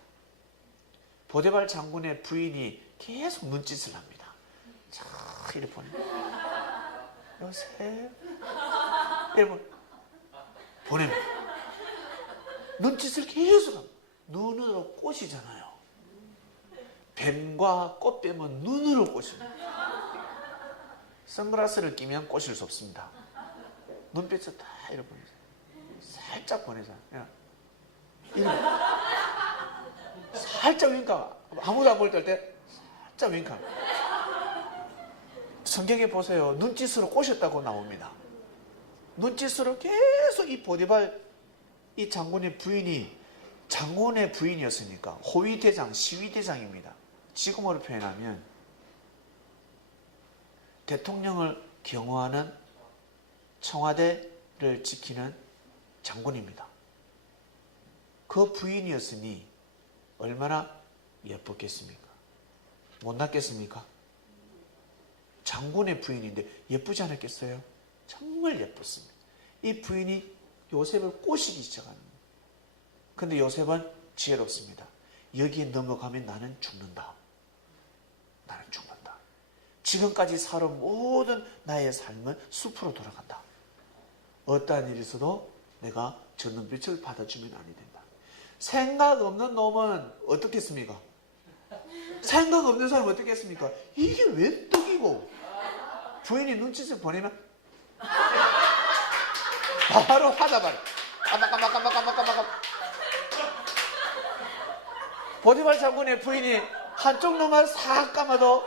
보디발 장군의 부인이 계속 눈짓을 합니다. 자, 이렇게 보내. 요셉. 이렇게 보냅니다. 눈짓을 계속 합니다. 눈으로 꼬시잖아요. 뱀과 꽃뱀은 눈으로 꼬십니다. 선글라스를 끼면 꼬실 수 없습니다. 눈빛을 다 이렇게 보내세요. 살짝 보내잖아요. 살짝 윙크. 아무도 안 볼 때 살짝 윙크. 성경에 보세요. 눈짓으로 꼬셨다고 나옵니다. 눈짓으로 계속 이 보디발 이 장군의 부인이 장군의 부인이었으니까 호위대장, 시위대장입니다. 지금으로 표현하면 대통령을 경호하는 청와대를 지키는 장군입니다. 그 부인이었으니 얼마나 예뻤겠습니까? 못났겠습니까? 장군의 부인인데 예쁘지 않았겠어요? 정말 예뻤습니다. 이 부인이 요셉을 꼬시기 시작하는 거예요. 근데 요셉은 지혜롭습니다. 여기에 넘어가면 나는 죽는다. 나는 죽는다. 지금까지 살아온 모든 나의 삶은 숲으로 돌아간다. 어떠한 일이 있어도 내가 저 눈빛을 받아주면 아니 된다. 생각 없는 놈은 어떻겠습니까? 생각 없는 사람은 어떻겠습니까? 이게 왜 떡이고 부인이 눈짓을 보내면 바로 하다 말이야. 깜빡깜빡깜빡깜빡깜빡. 보디발 장군의 부인이 한쪽 놈을 싹 감아도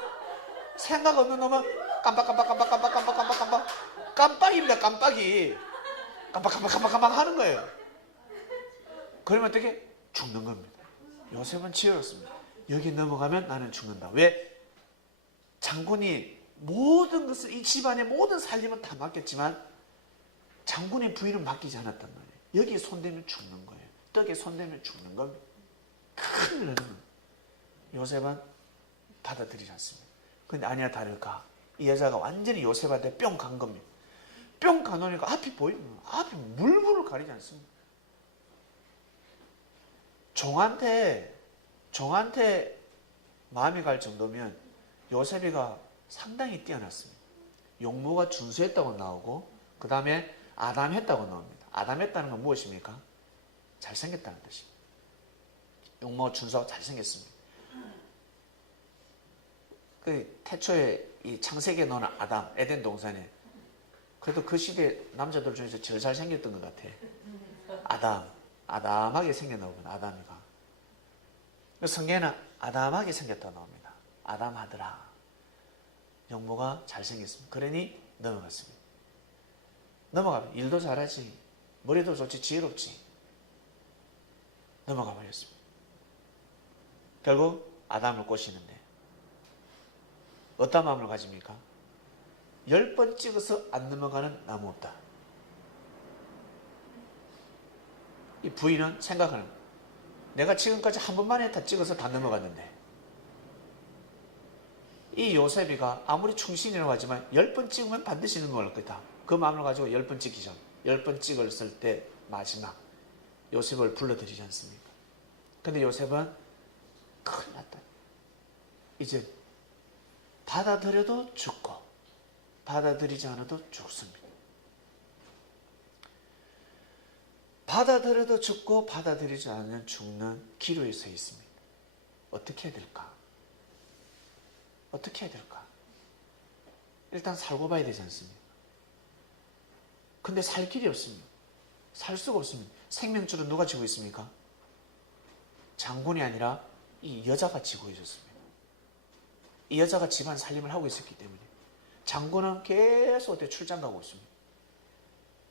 생각 없는 놈은 깜빡깜빡깜빡깜빡깜빡깜빡 깜빡입니다. 깜빡이 깜빡깜빡깜빡깜빡 하는 거예요. 그러면 어떻게? 죽는 겁니다. 요셉은 지혜롭습니다. 여기 넘어가면 나는 죽는다. 왜? 장군이 모든 것을 이 집안의 모든 살림은 다 맡겼지만 장군의 부인은 맡기지 않았단 말이에요. 여기에 손대면 죽는 거예요. 떡에 손대면 죽는 겁니다. 큰일 나는 거예요. 요셉은 받아들이지 않습니다. 근데 아니야 다를까? 이 여자가 완전히 요셉한테 뿅 간 겁니다. 뿅 가놓으니까 앞이 보이면 앞이 물불을 가리지 않습니다. 종한테 마음이 갈 정도면 요셉이가 상당히 뛰어났습니다. 용모가 준수했다고 나오고 그 다음에 아담했다고 나옵니다. 아담했다는 건 무엇입니까? 잘생겼다는 뜻입니다. 용모 준수하고 잘생겼습니다. 그 태초에 이 창세기에 나오는 아담, 에덴 동산에 그래도 그 시대 남자들 중에서 제일 잘생겼던 것 같아. 아담하게 생겨나오구나. 아담이가. 성경에는 아담하게 생겼다 나옵니다. 아담하더라. 용모가 잘생겼습니다. 그러니 넘어갔습니다. 넘어가면 일도 잘하지, 머리도 좋지, 지혜롭지. 넘어가 버렸습니다. 결국 아담을 꼬시는데 어떤 마음을 가집니까? 10번 찍어서 안 넘어가는 나무 없다. 이 부인은 생각하는 거예요. 내가 지금까지 한 번만에 다 찍어서 다 넘어갔는데 이 요셉이가 아무리 충신이라고 하지만 10번 찍으면 반드시 넘어갈 거다. 그 마음을 가지고 10번 찍기죠. 10번 찍었을 때 마지막 요셉을 불러들이지 않습니까? 근데 요셉은 큰일 났다. 이제 받아들여도 죽고 받아들이지 않아도 죽습니다. 받아들여도 죽고 받아들이지 않으면 죽는 기로에 서 있습니다. 어떻게 해야 될까? 어떻게 해야 될까? 일단 살고 봐야 되지 않습니까? 근데 살 길이 없습니다. 살 수가 없습니다. 생명줄은 누가 쥐고 있습니까? 장군이 아니라 이 여자가 쥐고 있었습니다. 이 여자가 집안 살림을 하고 있었기 때문에 장군은 계속 어때 출장 가고 있습니다.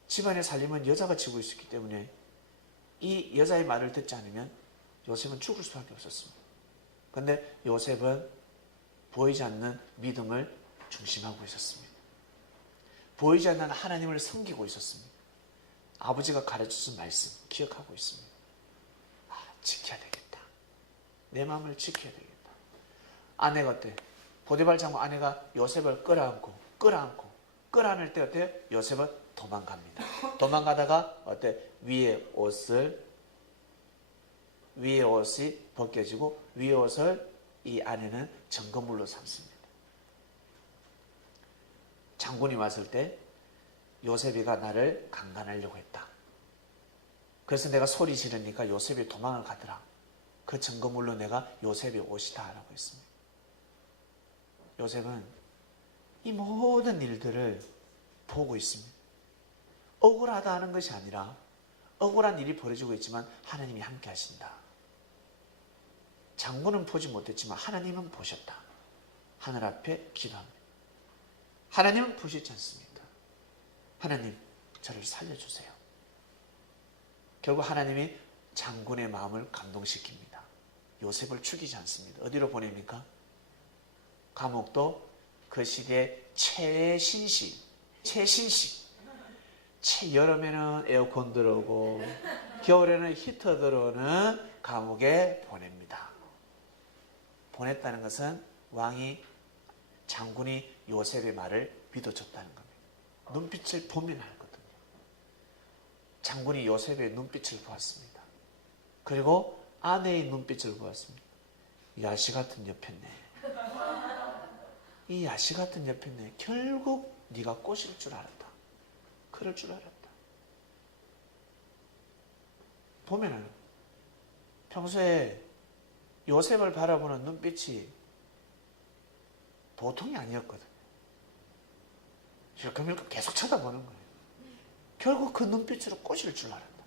집안의 살림은 여자가 지고 있었기 때문에 이 여자의 말을 듣지 않으면 요셉은 죽을 수밖에 없었습니다. 그런데 요셉은 보이지 않는 믿음을 중심하고 있었습니다. 보이지 않는 하나님을 섬기고 있었습니다. 아버지가 가르쳐준 말씀 기억하고 있습니다. 지켜야 되겠다. 내 마음을 지켜야 되겠다. 아내가 어때? 보디발 장군 아내가 요셉을 끌어안을 때 어때요? 요셉은 도망갑니다. 도망가다가 어때? 위에 옷이 벗겨지고 위에 옷을 이 아내는 증거물로 삼습니다. 장군이 왔을 때 요셉이가 나를 강간하려고 했다. 그래서 내가 소리 지르니까 요셉이 도망을 가더라. 그 증거물로 내가 요셉의 옷이다 라고 했습니다. 요셉은 이 모든 일들을 보고 있습니다. 억울하다 하는 것이 아니라 억울한 일이 벌어지고 있지만 하나님이 함께 하신다. 장군은 보지 못했지만 하나님은 보셨다. 하늘 앞에 기도합니다. 하나님은 보시지 않습니다. 하나님, 저를 살려주세요. 결국 하나님이 장군의 마음을 감동시킵니다. 요셉을 죽이지 않습니다. 어디로 보냅니까? 감옥도 그 시대의 최신식, 여름에는 에어컨 들어오고 겨울에는 히터 들어오는 감옥에 보냅니다. 보냈다는 것은 장군이 요셉의 말을 믿어줬다는 겁니다. 눈빛을 보면 알거든요. 장군이 요셉의 눈빛을 보았습니다. 그리고 아내의 눈빛을 보았습니다. 야시 같은 여편네. 이 야시 같은 여편네. 결국 네가 꼬실 줄 알았다. 그럴 줄 알았다. 보면은 평소에 요셉을 바라보는 눈빛이 보통이 아니었거든요. 그러니까 계속 쳐다보는 거예요. 결국 그 눈빛으로 꼬실 줄 알았다.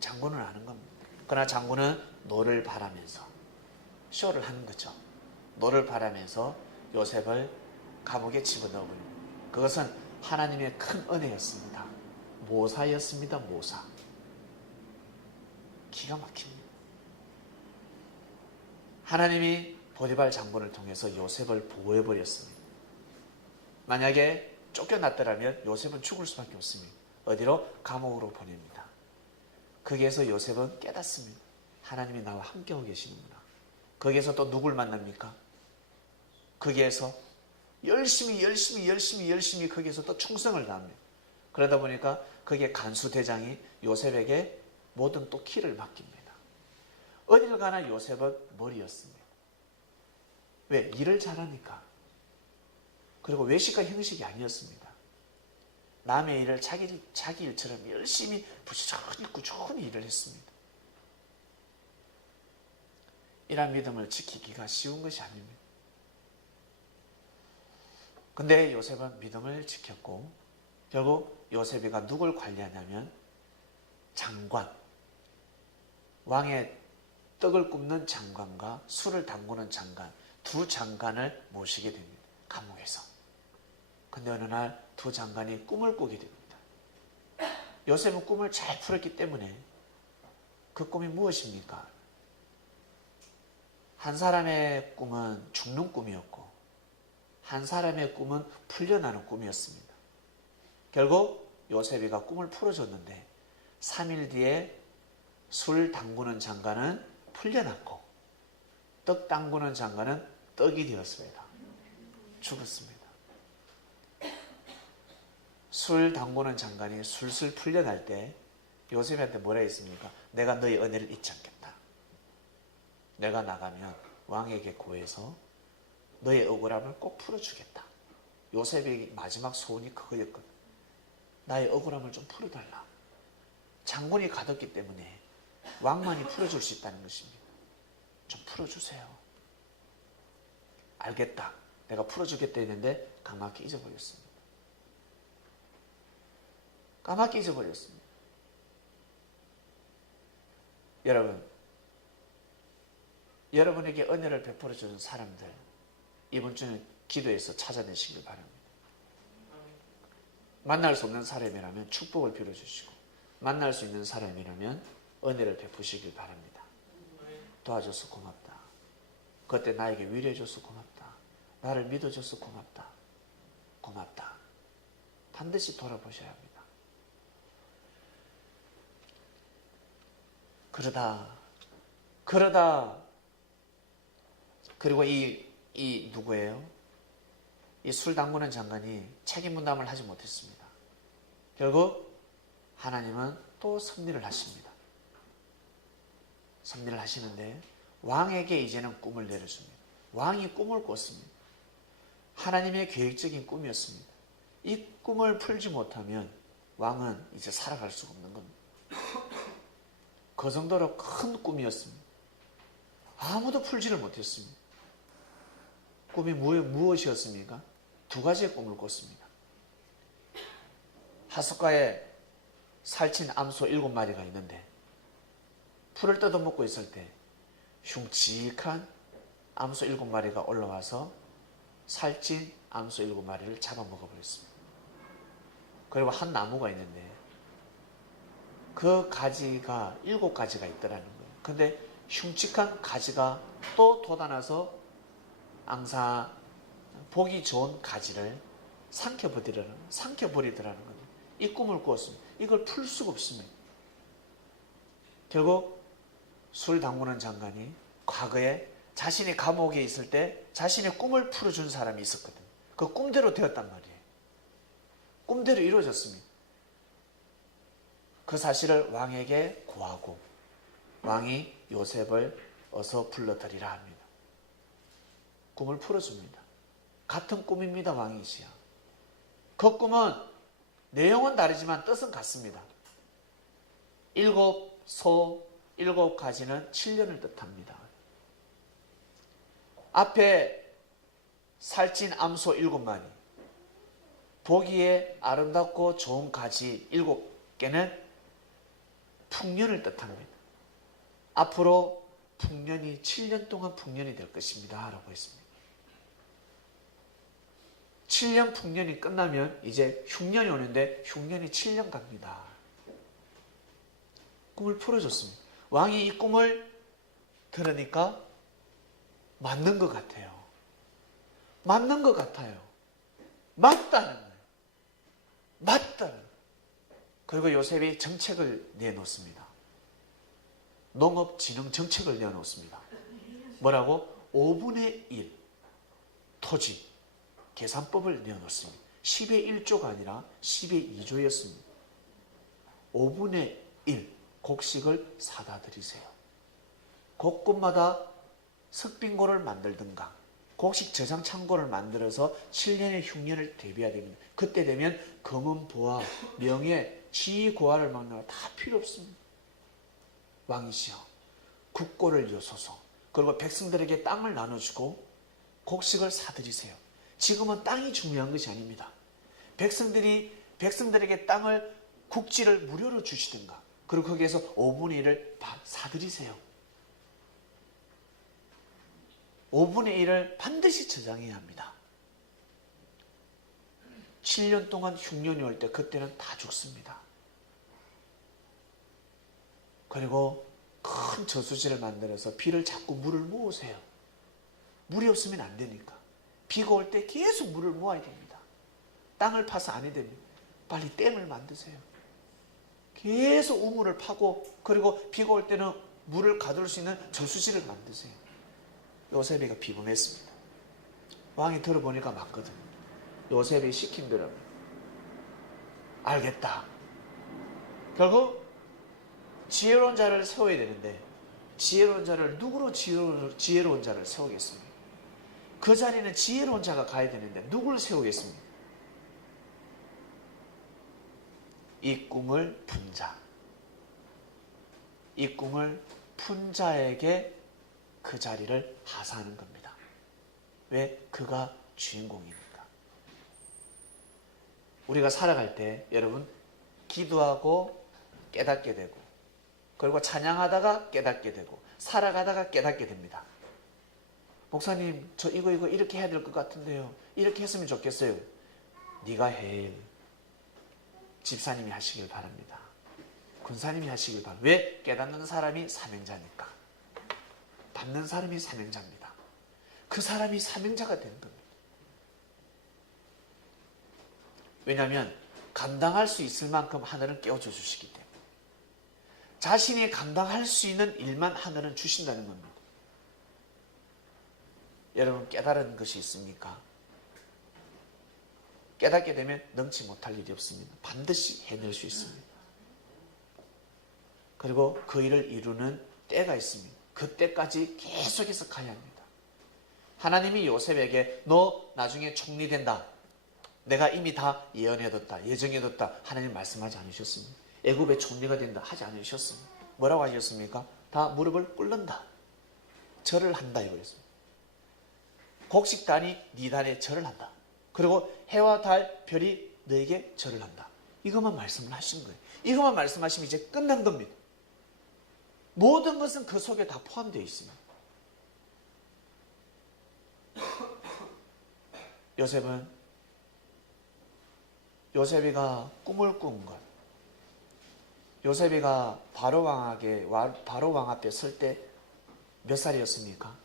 장군은 아는 겁니다. 그러나 장군은 노를 바라면서 쇼를 하는 거죠. 노를 바라면서 요셉을 감옥에 집어넣어버립니다. 그것은 하나님의 큰 은혜였습니다. 모사였습니다. 모사. 기가 막힙니다. 하나님이 보디발 장군을 통해서 요셉을 보호해버렸습니다. 만약에 쫓겨났더라면 요셉은 죽을 수밖에 없습니다. 어디로? 감옥으로 보냅니다. 거기에서 요셉은 깨닫습니다. 하나님이 나와 함께하고 계시는구나. 거기에서 또 누굴 만납니까? 거기에서 열심히 거기에서 또 충성을 다합니다. 그러다 보니까 거기에 간수대장이 요셉에게 모든 또 키를 맡깁니다. 어딜 가나 요셉은 머리였습니다. 왜? 일을 잘하니까. 그리고 외식과 형식이 아니었습니다. 남의 일을 자기 일처럼 열심히 부지런히 꾸준히 일을 했습니다. 이런 믿음을 지키기가 쉬운 것이 아닙니다. 근데 요셉은 믿음을 지켰고 결국 요셉이가 누굴 관리하냐면 장관, 왕의 떡을 굽는 장관과 술을 담그는 장관, 두 장관을 모시게 됩니다. 감옥에서. 근데 어느 날 두 장관이 꿈을 꾸게 됩니다. 요셉은 꿈을 잘 풀었기 때문에 그 꿈이 무엇입니까? 한 사람의 꿈은 죽는 꿈이었고 한 사람의 꿈은 풀려나는 꿈이었습니다. 결국 요셉이가 꿈을 풀어줬는데 3일 뒤에 술 담그는 장관은 풀려났고 떡 담그는 장관은 떡이 되었습니다. 죽었습니다. 술 담그는 장관이 술술 풀려날 때 요셉한테 뭐라 했습니까? 내가 너의 은혜를 잊지 않겠다. 내가 나가면 왕에게 고해서 너의 억울함을 꼭 풀어주겠다. 요셉의 마지막 소원이 그거였거든. 나의 억울함을 좀 풀어달라. 장군이 가뒀기 때문에 왕만이 풀어줄 수 있다는 것입니다. 좀 풀어주세요. 알겠다. 내가 풀어주겠다 했는데 까맣게 잊어버렸습니다. 까맣게 잊어버렸습니다. 여러분에게 은혜를 베풀어주는 사람들 이번 주는 기도해서 찾아내시길 바랍니다. 만날 수 없는 사람이라면 축복을 빌어주시고 만날 수 있는 사람이라면 은혜를 베푸시길 바랍니다. 도와줘서 고맙다. 그때 나에게 위로해줘서 고맙다. 나를 믿어줘서 고맙다. 고맙다. 반드시 돌아보셔야 합니다. 그러다 그리고 이 누구예요? 이 술 담그는 장관이 책임 분담을 하지 못했습니다. 결국 하나님은 또 섭리를 하십니다. 섭리를 하시는데 왕에게 이제는 꿈을 내려줍니다. 왕이 꿈을 꿨습니다. 하나님의 계획적인 꿈이었습니다. 이 꿈을 풀지 못하면 왕은 이제 살아갈 수가 없는 겁니다. 그 정도로 큰 꿈이었습니다. 아무도 풀지를 못했습니다. 꿈이 무엇이었습니까? 두 가지의 꿈을 꿨습니다. 하숫가에 살찐 암소 7마리가 있는데 풀을 뜯어먹고 있을 때 흉측한 암소 7마리가 올라와서 살찐 암소 7마리를 잡아먹어버렸습니다. 그리고 한 나무가 있는데 그 가지가 7가지가 있더라는 거예요. 근데 흉측한 가지가 또 돋아나서 항상 보기 좋은 가지를 삼켜버리더라는 거예요. 이 꿈을 꾸었습니다. 이걸 풀 수가 없습니다. 결국 술 담그는 장관이 과거에 자신이 감옥에 있을 때 자신의 꿈을 풀어준 사람이 있었거든요. 그 꿈대로 되었단 말이에요. 꿈대로 이루어졌습니다. 그 사실을 왕에게 고하고 왕이 요셉을 어서 불러들이라 합니다. 꿈을 풀어줍니다. 같은 꿈입니다. 왕이시여. 그 꿈은 내용은 다르지만 뜻은 같습니다. 7소 7가지는 7년을 뜻합니다. 앞에 살찐 암소 7마리, 보기에 아름답고 좋은 가지 7개는 풍년을 뜻합니다. 앞으로 풍년이 7년 동안 풍년이 될 것입니다. 라고 했습니다. 7년 풍년이 끝나면 이제 흉년이 오는데 흉년이 7년 갑니다. 꿈을 풀어줬습니다. 왕이 이 꿈을 들으니까 맞는 것 같아요. 맞는 것 같아요. 맞다는 거예요. 맞다는 거예요. 그리고 요셉이 정책을 내놓습니다. 농업진흥 정책을 내놓습니다. 뭐라고? 5분의 1 토지 계산법을 내놓습니다. 10의 1조가 아니라 10의 2조였습니다. 5분의 1 곡식을 사다 드리세요. 곳곳마다 석빙고를 만들든가 곡식 저장 창고를 만들어서 7년의 흉년을 대비해야 됩니다. 그때 되면 검은 부와 명예, 지위, 고하를 막느라 다 필요 없습니다. 왕이시여 국고를 여소서. 그리고 백성들에게 땅을 나눠주고 곡식을 사드리세요. 지금은 땅이 중요한 것이 아닙니다. 백성들에게 땅을 국지를 무료로 주시든가 그리고 거기에서 5분의 1을 사드리세요. 5분의 1을 반드시 저장해야 합니다. 7년 동안 흉년이 올 때 그때는 다 죽습니다. 그리고 큰 저수지를 만들어서 비를 자꾸 물을 모으세요. 물이 없으면 안 되니까. 비가 올 때 계속 물을 모아야 됩니다. 땅을 파서 안 해야 됩니다. 빨리 댐을 만드세요. 계속 우물을 파고 그리고 비가 올 때는 물을 가둘 수 있는 저수지를 만드세요. 요셉이가 비범했습니다. 왕이 들어보니까 맞거든. 요셉이 시킨 대로 알겠다. 결국 지혜로운 자를 세워야 되는데 지혜로운 자를 누구로 지혜로운 자를 세우겠습니까? 그 자리는 지혜로운 자가 가야 되는데 누구를 세우겠습니까? 이 꿈을 푼 자. 이 꿈을 푼 자에게 그 자리를 하사하는 겁니다. 왜? 그가 주인공이니까. 우리가 살아갈 때 여러분 기도하고 깨닫게 되고 그리고 찬양하다가 깨닫게 되고 살아가다가 깨닫게 됩니다. 목사님 저 이거 이렇게 해야 될 것 같은데요. 이렇게 했으면 좋겠어요. 네가 해. 집사님이 하시길 바랍니다. 군사님이 하시길 바랍니다. 왜? 깨닫는 사람이 사명자니까. 받는 사람이 사명자입니다. 그 사람이 사명자가 된 겁니다. 왜냐하면 감당할 수 있을 만큼 하늘은 깨워줘 주시기 때문에 자신이 감당할 수 있는 일만 하늘은 주신다는 겁니다. 여러분 깨달은 것이 있습니까? 깨닫게 되면 넘지 못할 일이 없습니다. 반드시 해낼 수 있습니다. 그리고 그 일을 이루는 때가 있습니다. 그 때까지 계속해서 가야 합니다. 하나님이 요셉에게 너 나중에 총리 된다. 내가 이미 다 예언해뒀다. 예정해뒀다. 하나님 말씀하지 않으셨습니다. 애굽의 총리가 된다. 하지 않으셨습니다. 뭐라고 하셨습니까? 다 무릎을 꿇는다. 절을 한다. 이거였습니다. 곡식단이 네 단에 절을 한다. 그리고 해와 달, 별이 너에게 절을 한다. 이것만 말씀을 하신 거예요. 이것만 말씀하시면 이제 끝난 겁니다. 모든 것은 그 속에 다 포함되어 있습니다. 요셉이가 꿈을 꾼 것. 요셉이가 바로 왕 앞에 설 때 몇 살이었습니까?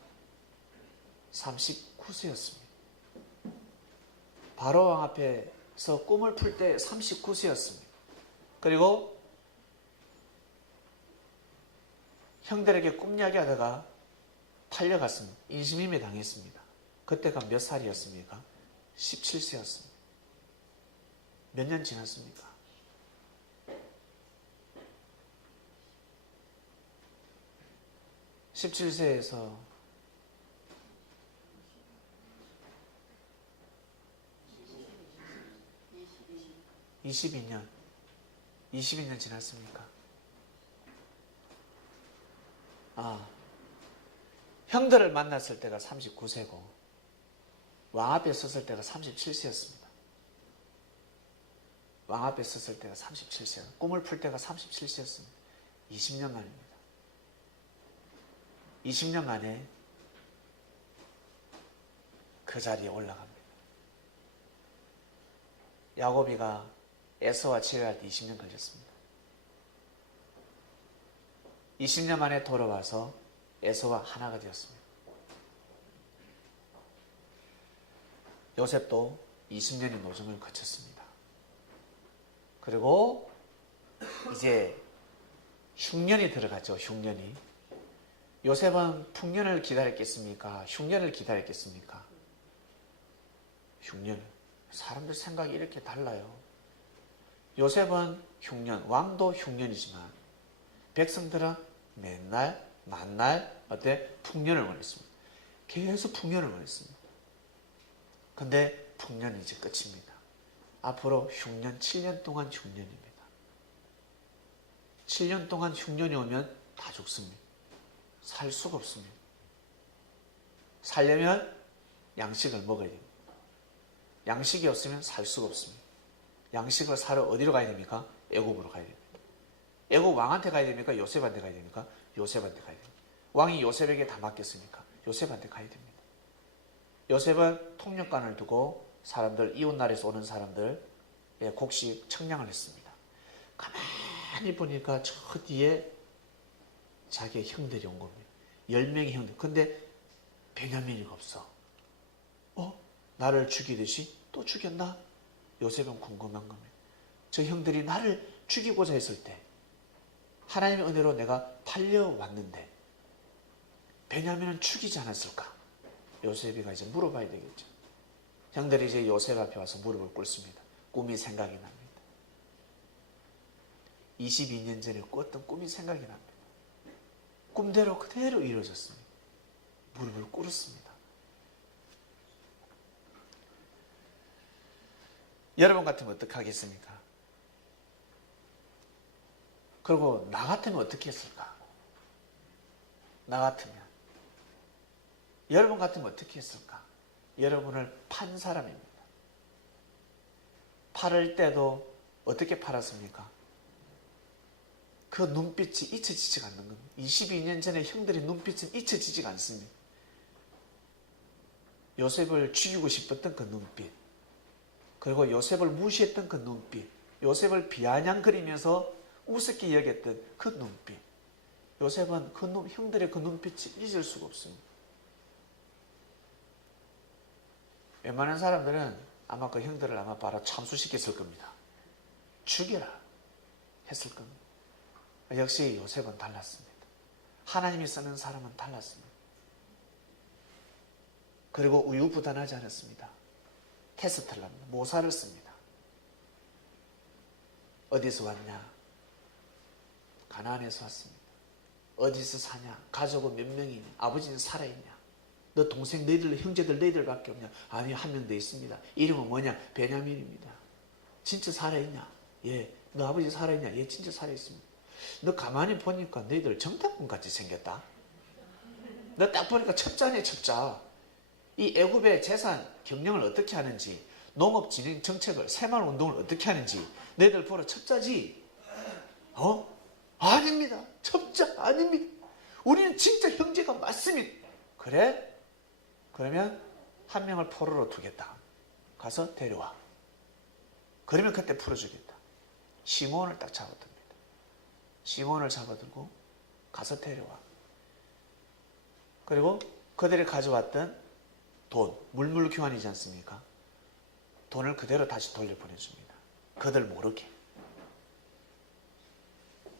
39세였습니다. 바로 왕 앞에서 꿈을 풀 때 39세였습니다. 그리고 형들에게 꿈 이야기하다가 팔려갔습니다. 인신미매 당했습니다. 그때가 몇 살이었습니까? 17세였습니다. 몇 년 지났습니까? 17세에서 22년 지났습니까? 형들을 만났을 때가 39세고 왕 앞에 섰을 때가 37세였습니다. 왕 앞에 섰을 때가 37세, 꿈을 풀 때가 37세였습니다. 20년 만입니다. 20년간에 그 자리에 올라갑니다. 야곱이가 에서와 제외할 때 20년 걸렸습니다. 20년 만에 돌아와서 에서와 하나가 되었습니다. 요셉도 20년의 노정을 거쳤습니다. 그리고 이제 흉년이 들어갔죠. 흉년이. 요셉은 풍년을 기다렸겠습니까? 흉년을 기다렸겠습니까? 흉년을. 사람들 생각이 이렇게 달라요. 요셉은 흉년, 왕도 흉년이지만 백성들은 맨날 만날 풍년을 원했습니다. 계속 풍년을 원했습니다. 근데 풍년은 이제 끝입니다. 앞으로 흉년 7년 동안 흉년입니다. 7년 동안 흉년이 오면 다 죽습니다. 살 수가 없습니다. 살려면 양식을 먹어야 됩니다. 양식이 없으면 살 수가 없습니다. 양식을 사러 어디로 가야 됩니까? 애굽으로 가야 됩니다. 애굽 왕한테 가야 됩니까? 요셉한테 가야 됩니까? 요셉한테 가야 됩니다. 왕이 요셉에게 다 맡겼으니까 요셉한테 가야 됩니다. 요셉은 통역관을 두고 사람들, 이웃나라에서 오는 사람들 곡식 청량을 했습니다. 가만히 보니까 저 뒤에 자기의 형들이 온 겁니다. 10명의 형들. 근데 베냐민이가 없어. 나를 죽이듯이 또 죽였나? 요셉은 궁금한 겁니다. 저 형들이 나를 죽이고자 했을 때 하나님의 은혜로 내가 팔려왔는데 베냐민은 죽이지 않았을까? 요셉이가 이제 물어봐야 되겠죠. 형들이 이제 요셉 앞에 와서 무릎을 꿇습니다. 꿈이 생각이 납니다. 22년 전에 꿨던 꿈이 생각이 납니다. 꿈대로 그대로 이루어졌습니다. 무릎을 꿇었습니다. 여러분 같으면 어떻게 하겠습니까? 그리고 나 같으면 어떻게 했을까? 나 같으면. 여러분 같으면 어떻게 했을까? 여러분을 판 사람입니다. 팔을 때도 어떻게 팔았습니까? 그 눈빛이 잊혀지지가 않는 겁니다. 22년 전에 형들의 눈빛은 잊혀지지가 않습니다. 요셉을 죽이고 싶었던 그 눈빛, 그리고 요셉을 무시했던 그 눈빛, 요셉을 비아냥거리면서 우습게 여겼던 그 눈빛, 요셉은 형들의 그 눈빛이 잊을 수가 없습니다. 웬만한 사람들은 아마 그 형들을 아마 바로 참수시켰을 겁니다. 죽여라 했을 겁니다. 역시 요셉은 달랐습니다. 하나님이 쓰는 사람은 달랐습니다. 그리고 우유부단하지 않았습니다. 테스트를 합니다. 모사를 씁니다. 어디서 왔냐? 가나안에서 왔습니다. 어디서 사냐? 가족은 몇 명이냐? 아버지는 살아있냐? 너 동생 너희들 형제들 너희들밖에 없냐? 아니, 한 명 더 있습니다. 이름은 뭐냐? 베냐민입니다. 진짜 살아있냐? 예. 너 아버지 살아있냐? 예, 진짜 살아있습니다. 너 가만히 보니까 너희들 정탐꾼같이 생겼다. 너 딱 보니까 첩자네, 첩자. 이 애굽의 재산 경영을 어떻게 하는지, 농업 진행 정책을, 새마을 운동을 어떻게 하는지 너희들 보러 첩자지? 아닙니다. 첩자 아닙니다. 우리는 진짜 형제가 맞습니다. 그래? 그러면 한 명을 포로로 두겠다. 가서 데려와. 그러면 그때 풀어주겠다. 시몬을 딱 잡아듭니다. 시몬을 잡아들고 가서 데려와. 그리고 그들이 가져왔던 돈, 물물 교환이지 않습니까? 돈을 그대로 다시 돌려보내줍니다. 그들 모르게.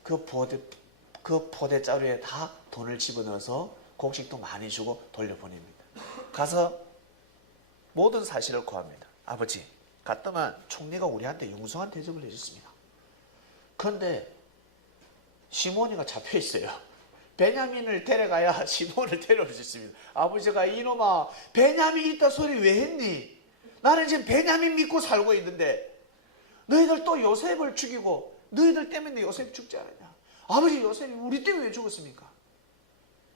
그 포대 자루에 다 돈을 집어넣어서 곡식도 많이 주고 돌려보냅니다. 가서 모든 사실을 고합니다. 아버지, 갔더만 총리가 우리한테 융숭한 대접을 해줬습니다. 그런데 시몬이가 잡혀 있어요. 베냐민을 데려가야 시몬을 데려올 수 있습니다. 아버지가 이놈아, 베냐민이 있다 소리 왜 했니? 나는 지금 베냐민 믿고 살고 있는데 너희들 또 요셉을 죽이고 너희들 때문에 요셉 죽지 않았냐? 아버지, 요셉이 우리 때문에 왜 죽었습니까?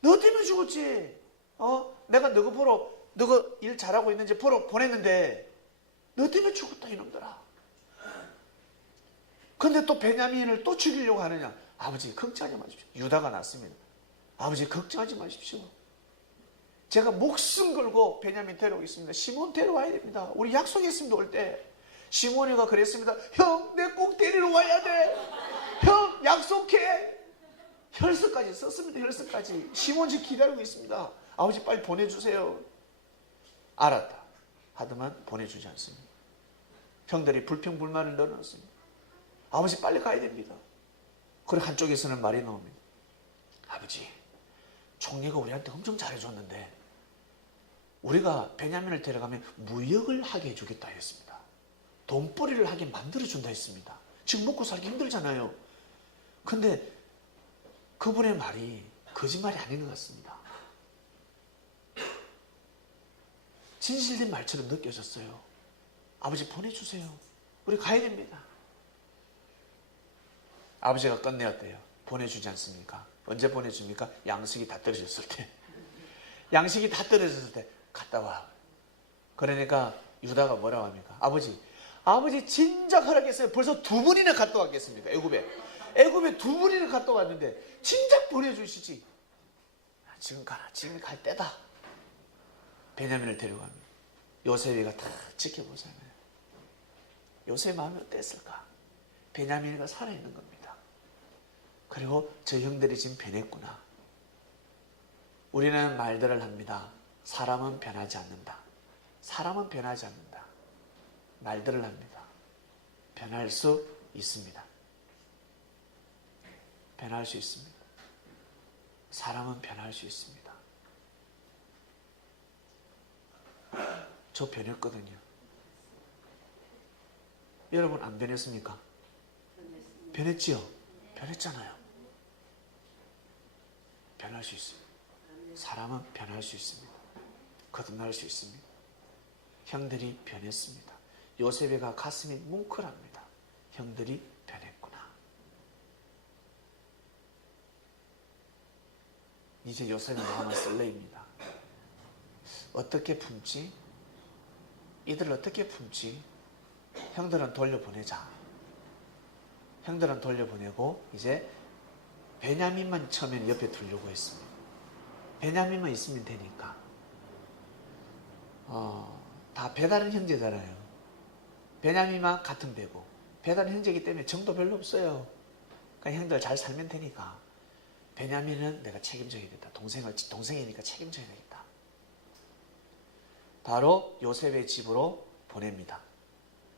너 때문에 죽었지. 내가 너가 보러, 너가 일 잘하고 있는지 보러 보냈는데 너 때문에 죽었다 이놈들아. 근데 또 베냐민을 또 죽이려고 하느냐? 아버지, 걱정하지 마십시오. 유다가 났습니다. 아버지, 걱정하지 마십시오. 제가 목숨 걸고 베냐민 데려오겠습니다. 시몬 데려와야 됩니다. 우리 약속했습니다. 올 때 시몬이가 그랬습니다. 형, 내 꼭 데리러 와야 돼. 형, 약속해. 혈서까지 썼습니다. 혈서까지. 시몬 집 기다리고 있습니다. 아버지, 빨리 보내주세요. 알았다 하더만 보내주지 않습니다. 형들이 불평불만을 넣어놨습니다. 아버지, 빨리 가야 됩니다. 그리고 한쪽에서는 말이 나옵니다. 아버지, 총리가 우리한테 엄청 잘해줬는데 우리가 베냐민을 데려가면 무역을 하게 해주겠다 했습니다. 돈벌이를 하게 만들어준다 했습니다. 지금 먹고 살기 힘들잖아요. 근데 그분의 말이 거짓말이 아닌 것 같습니다. 진실된 말처럼 느껴졌어요. 아버지, 보내주세요. 우리 가야 됩니다. 아버지가 끝내었대요. 보내주지 않습니까? 언제 보내줍니까? 양식이 다 떨어졌을 때. 양식이 다 떨어졌을 때 갔다 와. 그러니까 유다가 뭐라고 합니까? 아버지 진작 허락했어요. 벌써 2번이나 갔다 왔겠습니까? 애굽에 2번이나 갔다 왔는데 진작 보내주시지. 지금 가라. 지금 갈 때다. 베냐민을 데려갑니다. 요셉이가 다 지켜보잖아요. 요셉 마음이 어땠을까? 베냐민이가 살아있는 겁니다. 그리고 저 형들이 지금 변했구나. 우리는 말들을 합니다. 사람은 변하지 않는다. 사람은 변하지 않는다. 말들을 합니다. 변할 수 있습니다. 변할 수 있습니다. 사람은 변할 수 있습니다. 저 변했거든요. 여러분 안 변했습니까? 변했지요? 변했잖아요. 변할 수 있습니다. 사람은 변할 수 있습니다. 거듭날 수 있습니다. 형들이 변했습니다. 요셉이가 가슴이 뭉클합니다. 형들이 변했구나. 이제 요셉의 마음은 설레입니다. 어떻게 품지? 이들을 어떻게 품지? 형들은 돌려보내자. 형들은 돌려보내고 이제 베냐민만 처음에는 옆에 두려고 했습니다. 베냐민만 있으면 되니까. 다 배다른 형제잖아요. 베냐민만 같은 배고 배다른 형제이기 때문에 정도 별로 없어요. 그러니까 형들 잘 살면 되니까 베냐민은 내가 책임져야겠다. 동생이니까 책임져야 되겠다. 바로 요셉의 집으로 보냅니다.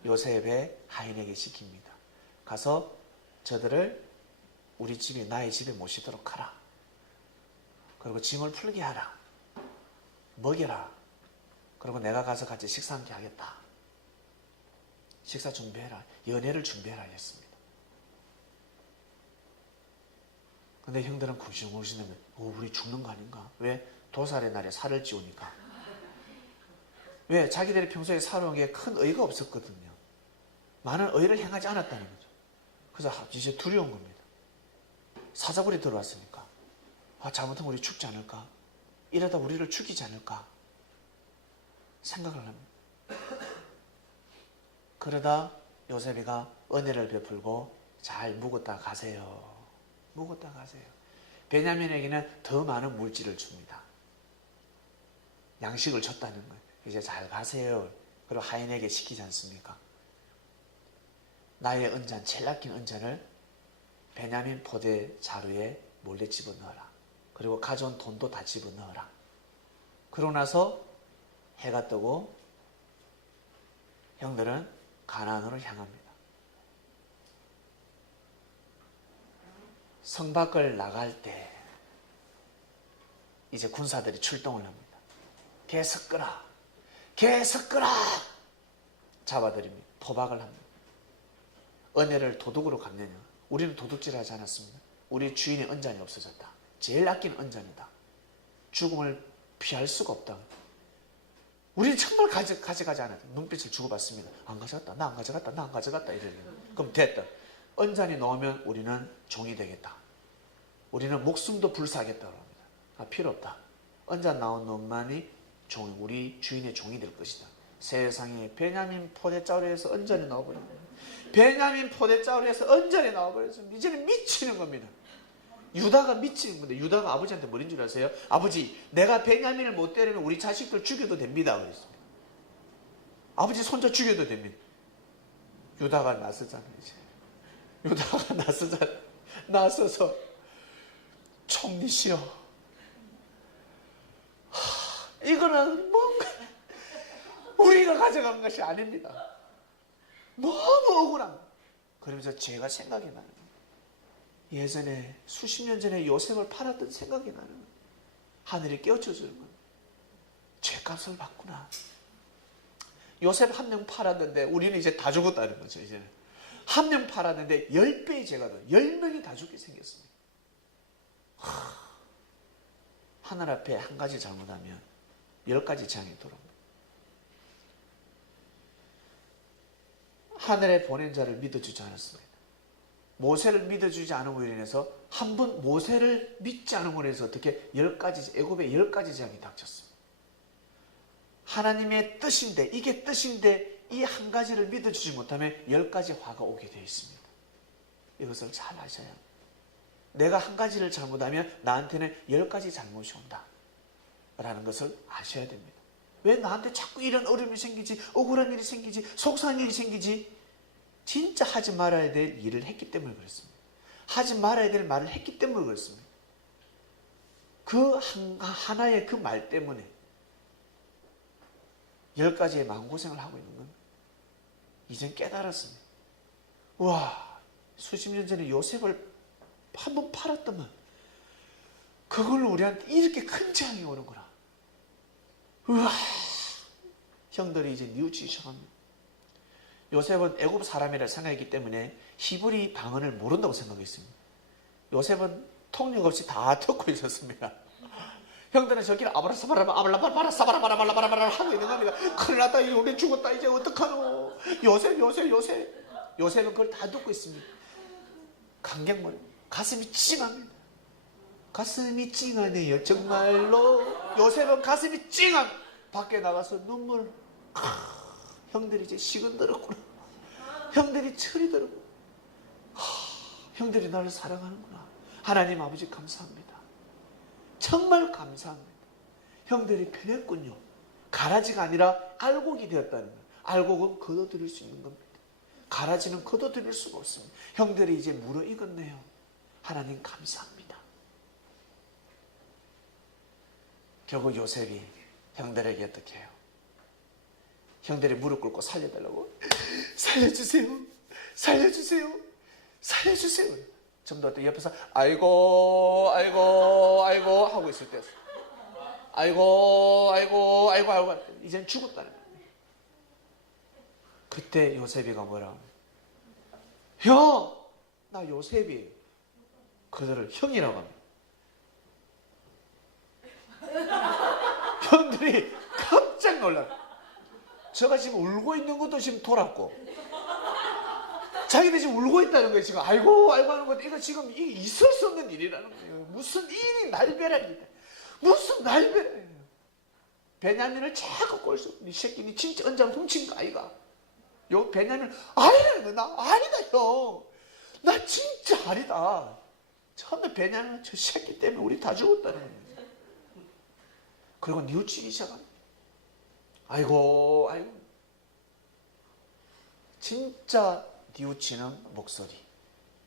요셉의 하인에게 시킵니다. 가서 저들을 우리 집에, 나의 집에 모시도록 하라. 그리고 짐을 풀게 하라. 먹여라. 그리고 내가 가서 같이 식사 함께 하겠다. 식사 준비해라. 연애를 준비해라 했습니다. 근데 형들은 굴신굴신하면 우리 죽는 거 아닌가? 왜? 도살의 날에 살을 찌우니까. 왜? 자기들이 평소에 살아온 게 큰 의의가 없었거든요. 많은 의의를 행하지 않았다는 거죠. 그래서 이제 두려운 겁니다. 사자굴이 들어왔으니까. 잘못하면 우리 죽지 않을까? 이러다 우리를 죽이지 않을까? 생각을 합니다. 그러다 요셉이가 은혜를 베풀고 잘 묵었다 가세요. 묵었다 가세요. 베냐민에게는 더 많은 물질을 줍니다. 양식을 줬다는 거예요. 이제 잘 가세요. 그리고 하인에게 시키지 않습니까? 나의 은잔, 제일 아낀 은잔을 베냐민 포대 자루에 몰래 집어넣어라. 그리고 가져온 돈도 다 집어넣어라. 그러고 나서 해가 뜨고 형들은 가나안으로 향합니다. 성 밖을 나갈 때 이제 군사들이 출동을 합니다. 개 섞으라, 개 섞으라 잡아들입니다. 포박을 합니다. 은혜를 도둑으로 갚느냐? 우리는 도둑질 하지 않았습니다. 우리 주인의 은잔이 없어졌다. 제일 아끼는 은잔이다. 죽음을 피할 수가 없다. 우리는 정말 가져가지 않았다. 눈빛을 주고받습니다. 안 가져갔다, 나 안 가져갔다, 나 안 가져갔다 이러면 그럼 됐다. 은잔이 나오면 우리는 종이 되겠다. 우리는 목숨도 불사하겠다 합니다. 필요 없다. 은잔 나온 놈만이 우리 주인의 종이 될 것이다. 세상에 베냐민 포대자루에서 은잔이 나와버립니다. 베냐민 포대자루에서 은잔이 나와버렸습니다. 이제는 미치는 겁니다. 유다가 미치는 건데 유다가 아버지한테 뭐인 줄 아세요? 아버지, 내가 베냐민을 못 때리면 우리 자식들 죽여도 됩니다. 그랬습니다. 아버지 손자 죽여도 됩니다. 유다가 나서잖아요. 이제. 유다가 나서서 총리시여, 이거는 뭔가 우리가 가져간 것이 아닙니다. 너무 억울한. 그러면서 제가 생각이 나는 거예요. 예전에 수십 년 전에 요셉을 팔았던 생각이 나는 거예요. 하늘이 깨우쳐주는 거예요. 죄값을 받구나. 요셉 한 명 팔았는데 우리는 이제 다 죽었다는 거죠. 이제는 한 명 팔았는데 10배의 죄가 더 10명이 다 죽게 생겼습니다. 하늘 앞에 한 가지 잘못하면 10가지 재앙이 돌아옵니다. 하늘에 보낸 자를 믿어주지 않았습니다. 모세를 믿어주지 않음으로 인해서 한 번 모세를 믿지 않음으로 인해서 어떻게 10가지 애굽의 10가지 재앙이 닥쳤습니다. 하나님의 뜻인데 이게 뜻인데 이 한 가지를 믿어주지 못하면 10가지 화가 오게 되어 있습니다. 이것을 잘 아셔야 합니다. 내가 한 가지를 잘못하면 나한테는 10가지 잘못이 온다 라는 것을 아셔야 됩니다. 왜 나한테 자꾸 이런 어려움이 생기지, 억울한 일이 생기지, 속상한 일이 생기지? 진짜 하지 말아야 될 일을 했기 때문에 그렇습니다. 하지 말아야 될 말을 했기 때문에 그렇습니다. 그 하나의 그 말 때문에 10가지의 마음고생을 하고 있는 건 이젠 깨달았습니다. 와, 수십 년 전에 요셉을 한번 팔았더만 그걸로 우리한테 이렇게 큰 재앙이 오는구나. 우와, 형들이 이제 뉘우치기 시작합니다. 요셉은 애굽 사람이라 생각했기 때문에 히브리 방언을 모른다고 생각했습니다. 요셉은 통역 없이 다 듣고 있었습니다. 형들은 저기를 아브라사바라바 아블라바라바라 사바라바라바라바라 하고 있는 겁니다. 큰일 났다, 우리 죽었다, 이제 어떡하노. 요셉은 그걸 다 듣고 있습니다. 감격머리, 가슴이 찡합니다. 가슴이 찡하네요. 정말로 요셉은 가슴이 찡함. 밖에 나가서 눈물. 형들이 이제 식은 들었구나. 형들이 철이 들었구나. 형들이 나를 사랑하는구나. 하나님 아버지 감사합니다. 정말 감사합니다. 형들이 변했군요. 가라지가 아니라 알곡이 되었다는 거예요. 알곡은 걷어들일 수 있는 겁니다. 가라지는 걷어들일 수가 없습니다. 형들이 이제 무르익었네요. 하나님 감사합니다. 결국 요셉이 형들에게 어떻게 해요? 형들이 무릎 꿇고 살려달라고, 살려주세요, 살려주세요, 살려주세요. 전부 다 옆에서 아이고 하고 있을 때, 아이고 이젠 죽었다는 거예요. 그때 요셉이가 뭐라, 형, 나 요셉이. 그들을 형이라고 합니다. 형들이 깜짝 놀라. 제가 지금 울고 있는 것도 지금 돌았고, 자기들 지금 울고 있다는 거예요. 지금 아이고 하는 건데, 이거 지금 이게 있을 수 없는 일이라는 거예요. 무슨 일이 날벼락이다. 무슨 날벼락이에요. 베냐민을 자꾸 꼴수. 이 새끼 니 진짜 은장 훔친 거 아이가? 요 베냐민 아니다. 나 아니다 형. 나 진짜 아니다. 처음에 베냐민은 저 새끼 때문에 우리 다 죽었다는 거예요. 그리고 뉘우치기 시작합니다. 아이고 진짜 뉘우치는 목소리,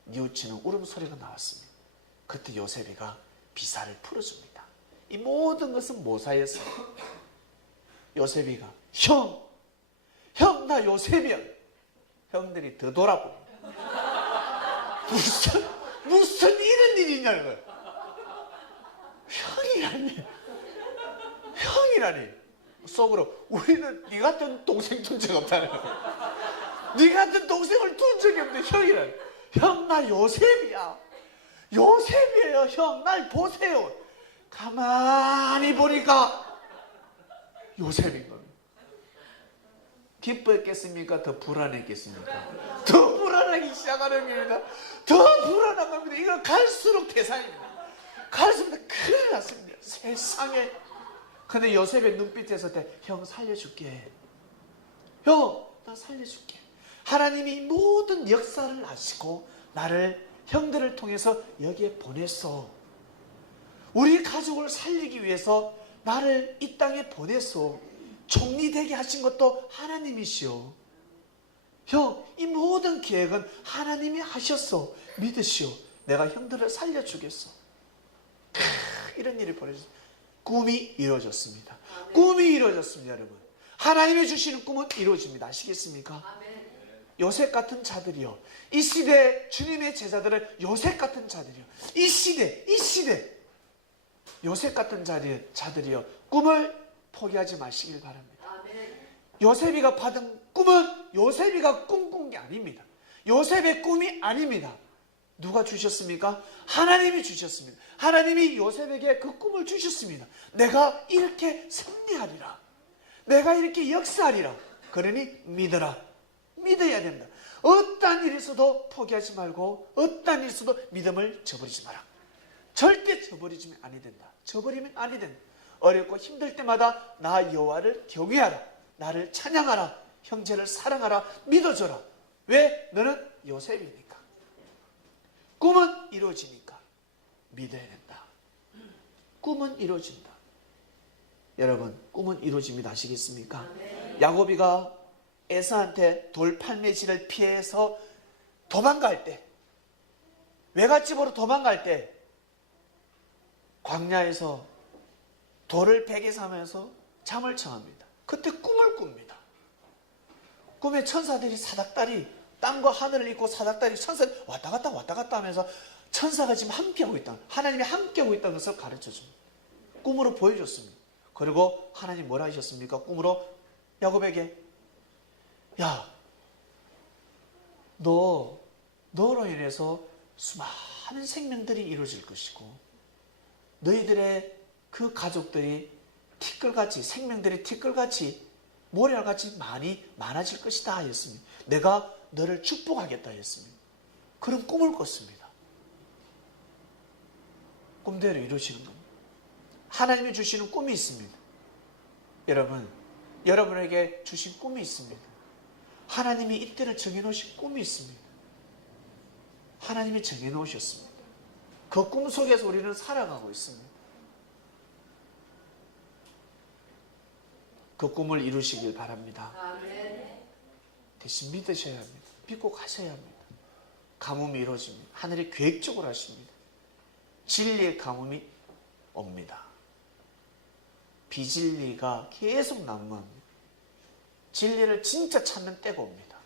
뉘우치는 울음소리가 나왔습니다. 그때 요셉이가 비사를 풀어줍니다. 이 모든 것은 모사였어요. 요셉이가 형, 나 요셉이야. 형들이 더 돌아봅니다. 무슨 이런 일이 있냐는 거예요. 형이라니. 속으로 우리는 네 같은 동생 둔 적 없다는 거예요. 네 같은 동생을 둔 적이 없는데 형이라니. 형, 나 요셉이야. 요셉이에요. 형, 날 보세요. 가만히 보니까 요셉인 겁니다. 기뻐했겠습니까? 더 불안했겠습니까? 더 불안하기 시작하는 겁니다. 더 불안한 겁니다. 이건 갈수록 대상입니다. 갈수록 큰일 났습니다. 세상에. 근데 요셉의 눈빛에서 형 살려줄게. 형, 나 살려줄게. 하나님이 모든 역사를 아시고 나를 형들을 통해서 여기에 보냈어. 우리 가족을 살리기 위해서 나를 이 땅에 보냈어. 총리 되게 하신 것도 하나님이시오. 형, 이 모든 계획은 하나님이 하셨어. 믿으시오. 내가 형들을 살려주겠어. 이런 일이 벌어졌습니다. 꿈이 이루어졌습니다. 꿈이 이루어졌습니다, 여러분. 하나님이 주시는 꿈은 이루어집니다. 아시겠습니까? 요셉 같은 자들이요. 이 시대 주님의 제자들은 요셉 같은 자들이요. 이 시대 요셉 같은 자들이요. 꿈을 포기하지 마시길 바랍니다. 요셉이가 받은 꿈은 요셉이가 꿈꾼 게 아닙니다. 요셉의 꿈이 아닙니다. 누가 주셨습니까? 하나님이 주셨습니다. 하나님이 요셉에게 그 꿈을 주셨습니다. 내가 이렇게 승리하리라. 내가 이렇게 역사하리라. 그러니 믿어라. 믿어야 된다. 어떠한 일이 있어도 포기하지 말고 어떠한 일이 있어도 믿음을 저버리지 마라. 절대 저버리면 아니 된다. 저버리면 아니 된다. 어렵고 힘들 때마다 나 여호와를 경외하라. 나를 찬양하라. 형제를 사랑하라. 믿어줘라. 왜? 너는 요셉이니까. 꿈은 이루어지니까 믿어야 된다. 꿈은 이루어진다. 여러분, 꿈은 이루어집니다. 아시겠습니까? 야곱이가 에서한테 돌팔매질을 피해서 도망갈 때, 외갓집으로 도망갈 때 광야에서 돌을 베개 삼아서 잠을 청합니다. 그때 꿈을 꿉니다. 꿈에 천사들이 사닥다리, 땅과 하늘을 잇고 사닥다리 천사들이 왔다 갔다 하면서 천사가 지금 함께하고 있다, 하나님이 함께하고 있다는 것을 가르쳐줍니다. 꿈으로 보여줬습니다. 그리고 하나님 뭐라 하셨습니까? 꿈으로 야곱에게, 야, 너로 인해서 수많은 생명들이 이루어질 것이고 너희들의 그 가족들이 티끌같이, 생명들이 티끌같이, 모래알같이 많아질 것이다 하였습니다. 내가 너를 축복하겠다 했습니다. 그런 꿈을 꿨습니다. 꿈대로 이루어지는 겁니다. 하나님이 주시는 꿈이 있습니다. 여러분에게 주신 꿈이 있습니다. 하나님이 이때를 정해놓으신 꿈이 있습니다. 하나님이 정해놓으셨습니다. 그 꿈 속에서 우리는 살아가고 있습니다. 그 꿈을 이루시길 바랍니다. 대신 믿으셔야 합니다. 믿고 가셔야 합니다. 가뭄이 이루어집니다. 하늘이 계획적으로 하십니다. 진리의 가뭄이 옵니다. 비진리가 계속 난무합니다. 진리를 진짜 찾는 때가 옵니다.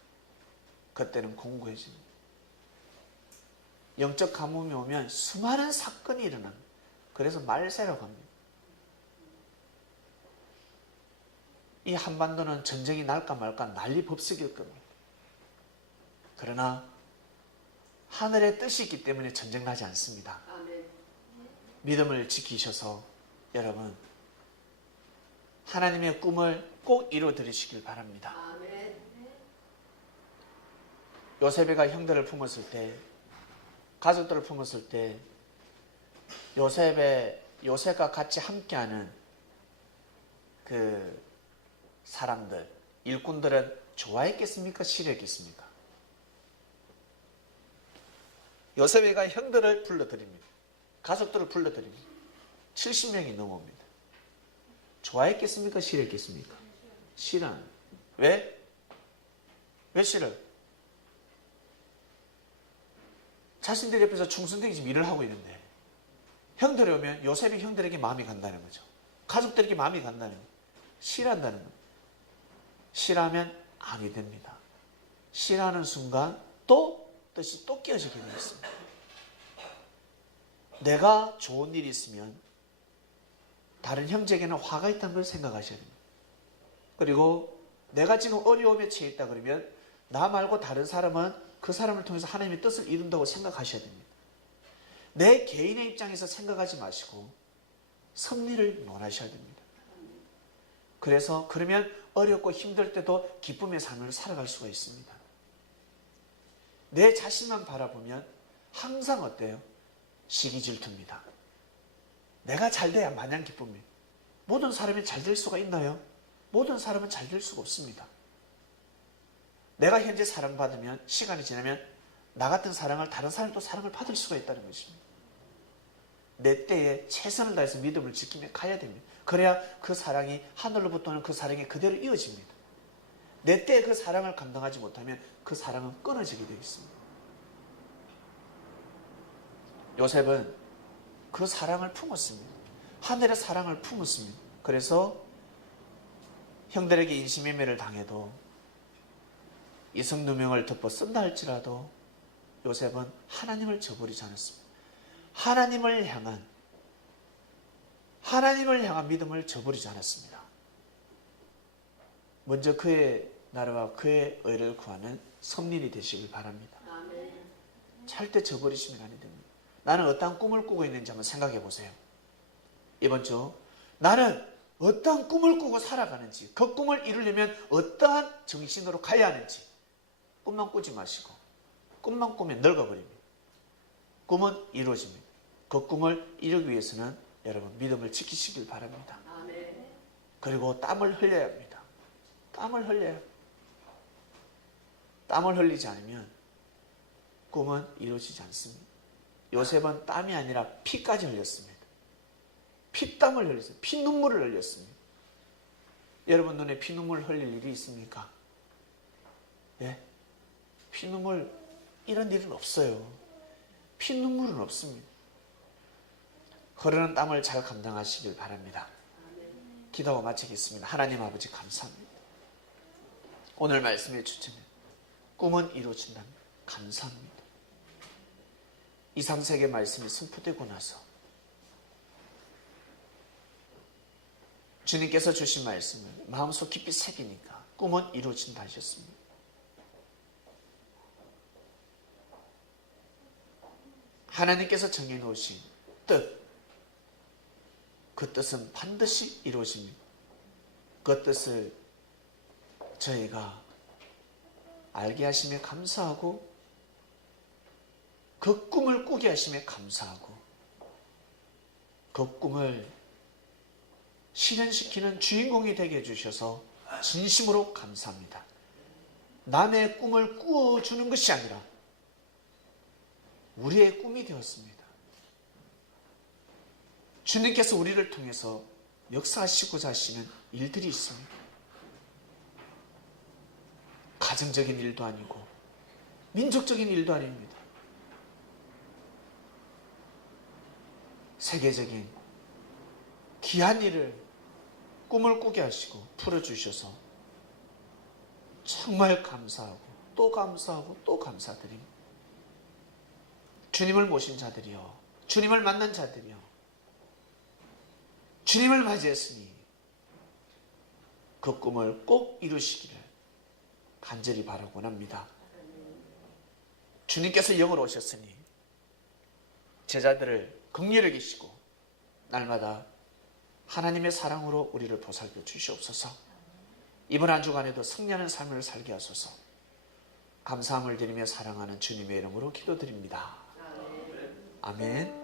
그때는 공고해집니다. 영적 가뭄이 오면 수많은 사건이 일어납니다. 그래서 말세라고 합니다. 이 한반도는 전쟁이 날까 말까 난리 법석일 겁니다. 그러나 하늘의 뜻이 있기 때문에 전쟁 나지 않습니다. 믿음을 지키셔서 여러분, 하나님의 꿈을 꼭 이루어드리시길 바랍니다. 요셉이가 형들을 품었을 때, 가족들을 품었을 때 요셉과 같이 함께하는 그 사람들, 일꾼들은 좋아했겠습니까? 싫어했겠습니까? 요셉이가 형들을 불러드립니다. 가족들을 불러드립니다. 70명이 넘어옵니다. 좋아했겠습니까? 싫어했겠습니까? 싫어합니다. 왜? 왜 싫어요? 자신들 옆에서 충성되게 지금 일을 하고 있는데 형들이 오면 요셉이 형들에게 마음이 간다는 거죠. 가족들에게 마음이 간다는 거예요. 싫어한다는 거예요. 싫어하면 악이 됩니다. 싫어하는 순간 또 뜻이 또 끼어지게 되어 있습니다. 내가 좋은 일이 있으면 다른 형제에게는 화가 있다는 걸 생각하셔야 됩니다. 그리고 내가 지금 어려움에 처해 있다 그러면 나 말고 다른 사람은 그 사람을 통해서 하나님의 뜻을 이룬다고 생각하셔야 됩니다. 내 개인의 입장에서 생각하지 마시고 섭리를 논하셔야 됩니다. 그래서 그러면 어렵고 힘들 때도 기쁨의 삶을 살아갈 수가 있습니다. 내 자신만 바라보면 항상 어때요? 시기 질투입니다. 내가 잘 돼야 마냥 기쁩니다. 모든 사람이 잘 될 수가 있나요? 모든 사람은 잘 될 수가 없습니다. 내가 현재 사랑받으면 시간이 지나면 나 같은 사랑을 다른 사람도 사랑을 받을 수가 있다는 것입니다. 내 때에 최선을 다해서 믿음을 지키며 가야 됩니다. 그래야 그 사랑이 하늘로부터 오는 그 사랑이 그대로 이어집니다. 내 때에 그 사랑을 감당하지 못하면 그 사랑은 끊어지게 되어 있습니다. 요셉은 그 사랑을 품었습니다. 하늘의 사랑을 품었습니다. 그래서 형들에게 인신매매를 당해도 이성 누명을 덮어 쓴다 할지라도 요셉은 하나님을 저버리지 않았습니다. 하나님을 향한 믿음을 저버리지 않았습니다. 먼저 그의 나라와 그의 의를 구하는 섭리이 되시길 바랍니다. 절대 저버리시면 안 됩니다. 나는 어떠한 꿈을 꾸고 있는지 한번 생각해 보세요. 이번 주 나는 어떠한 꿈을 꾸고 살아가는지, 그 꿈을 이루려면 어떠한 정신으로 가야 하는지 꿈만 꾸지 마시고 꿈만 꾸면 늙어버립니다. 꿈은 이루어집니다. 그 꿈을 이루기 위해서는 여러분 믿음을 지키시길 바랍니다. 그리고 땀을 흘려야 합니다. 땀을 흘려야 합니다. 땀을 흘리지 않으면 꿈은 이루어지지 않습니다. 요셉은 땀이 아니라 피까지 흘렸습니다. 피땀을 흘렸어요. 피눈물을 흘렸습니다. 여러분 눈에 피눈물 흘릴 일이 있습니까? 네? 피눈물 이런 일은 없어요. 피눈물은 없습니다. 흐르는 땀을 잘 감당하시길 바랍니다. 기도하고 마치겠습니다. 하나님 아버지 감사합니다. 오늘 말씀의 주제는 꿈은 이루어진답니다. 감사합니다. 이상세계 말씀이 선포되고 나서 주님께서 주신 말씀을 마음속 깊이 새기니까 꿈은 이루어진다 하셨습니다. 하나님께서 정해놓으신 뜻, 그 뜻은 반드시 이루어집니다. 그 뜻을 저희가 알게 하심에 감사하고 그 꿈을 꾸게 하심에 감사하고 그 꿈을 실현시키는 주인공이 되게 해주셔서 진심으로 감사합니다. 남의 꿈을 꾸어주는 것이 아니라 우리의 꿈이 되었습니다. 주님께서 우리를 통해서 역사하시고자 하시는 일들이 있습니다. 가정적인 일도 아니고 민족적인 일도 아닙니다. 세계적인 귀한 일을 꿈을 꾸게 하시고 풀어주셔서 정말 감사하고 또 감사하고 또 감사드립니다. 주님을 모신 자들이요, 주님을 만난 자들이요, 주님을 맞이했으니 그 꿈을 꼭 이루시기를 간절히 바라고 합니다. 주님께서 영으로 오셨으니 제자들을 긍휼히 여기시고 날마다 하나님의 사랑으로 우리를 보살펴 주시옵소서. 이번 한 주간에도 승리하는 삶을 살게 하소서. 감사함을 드리며 사랑하는 주님의 이름으로 기도드립니다. 아멘.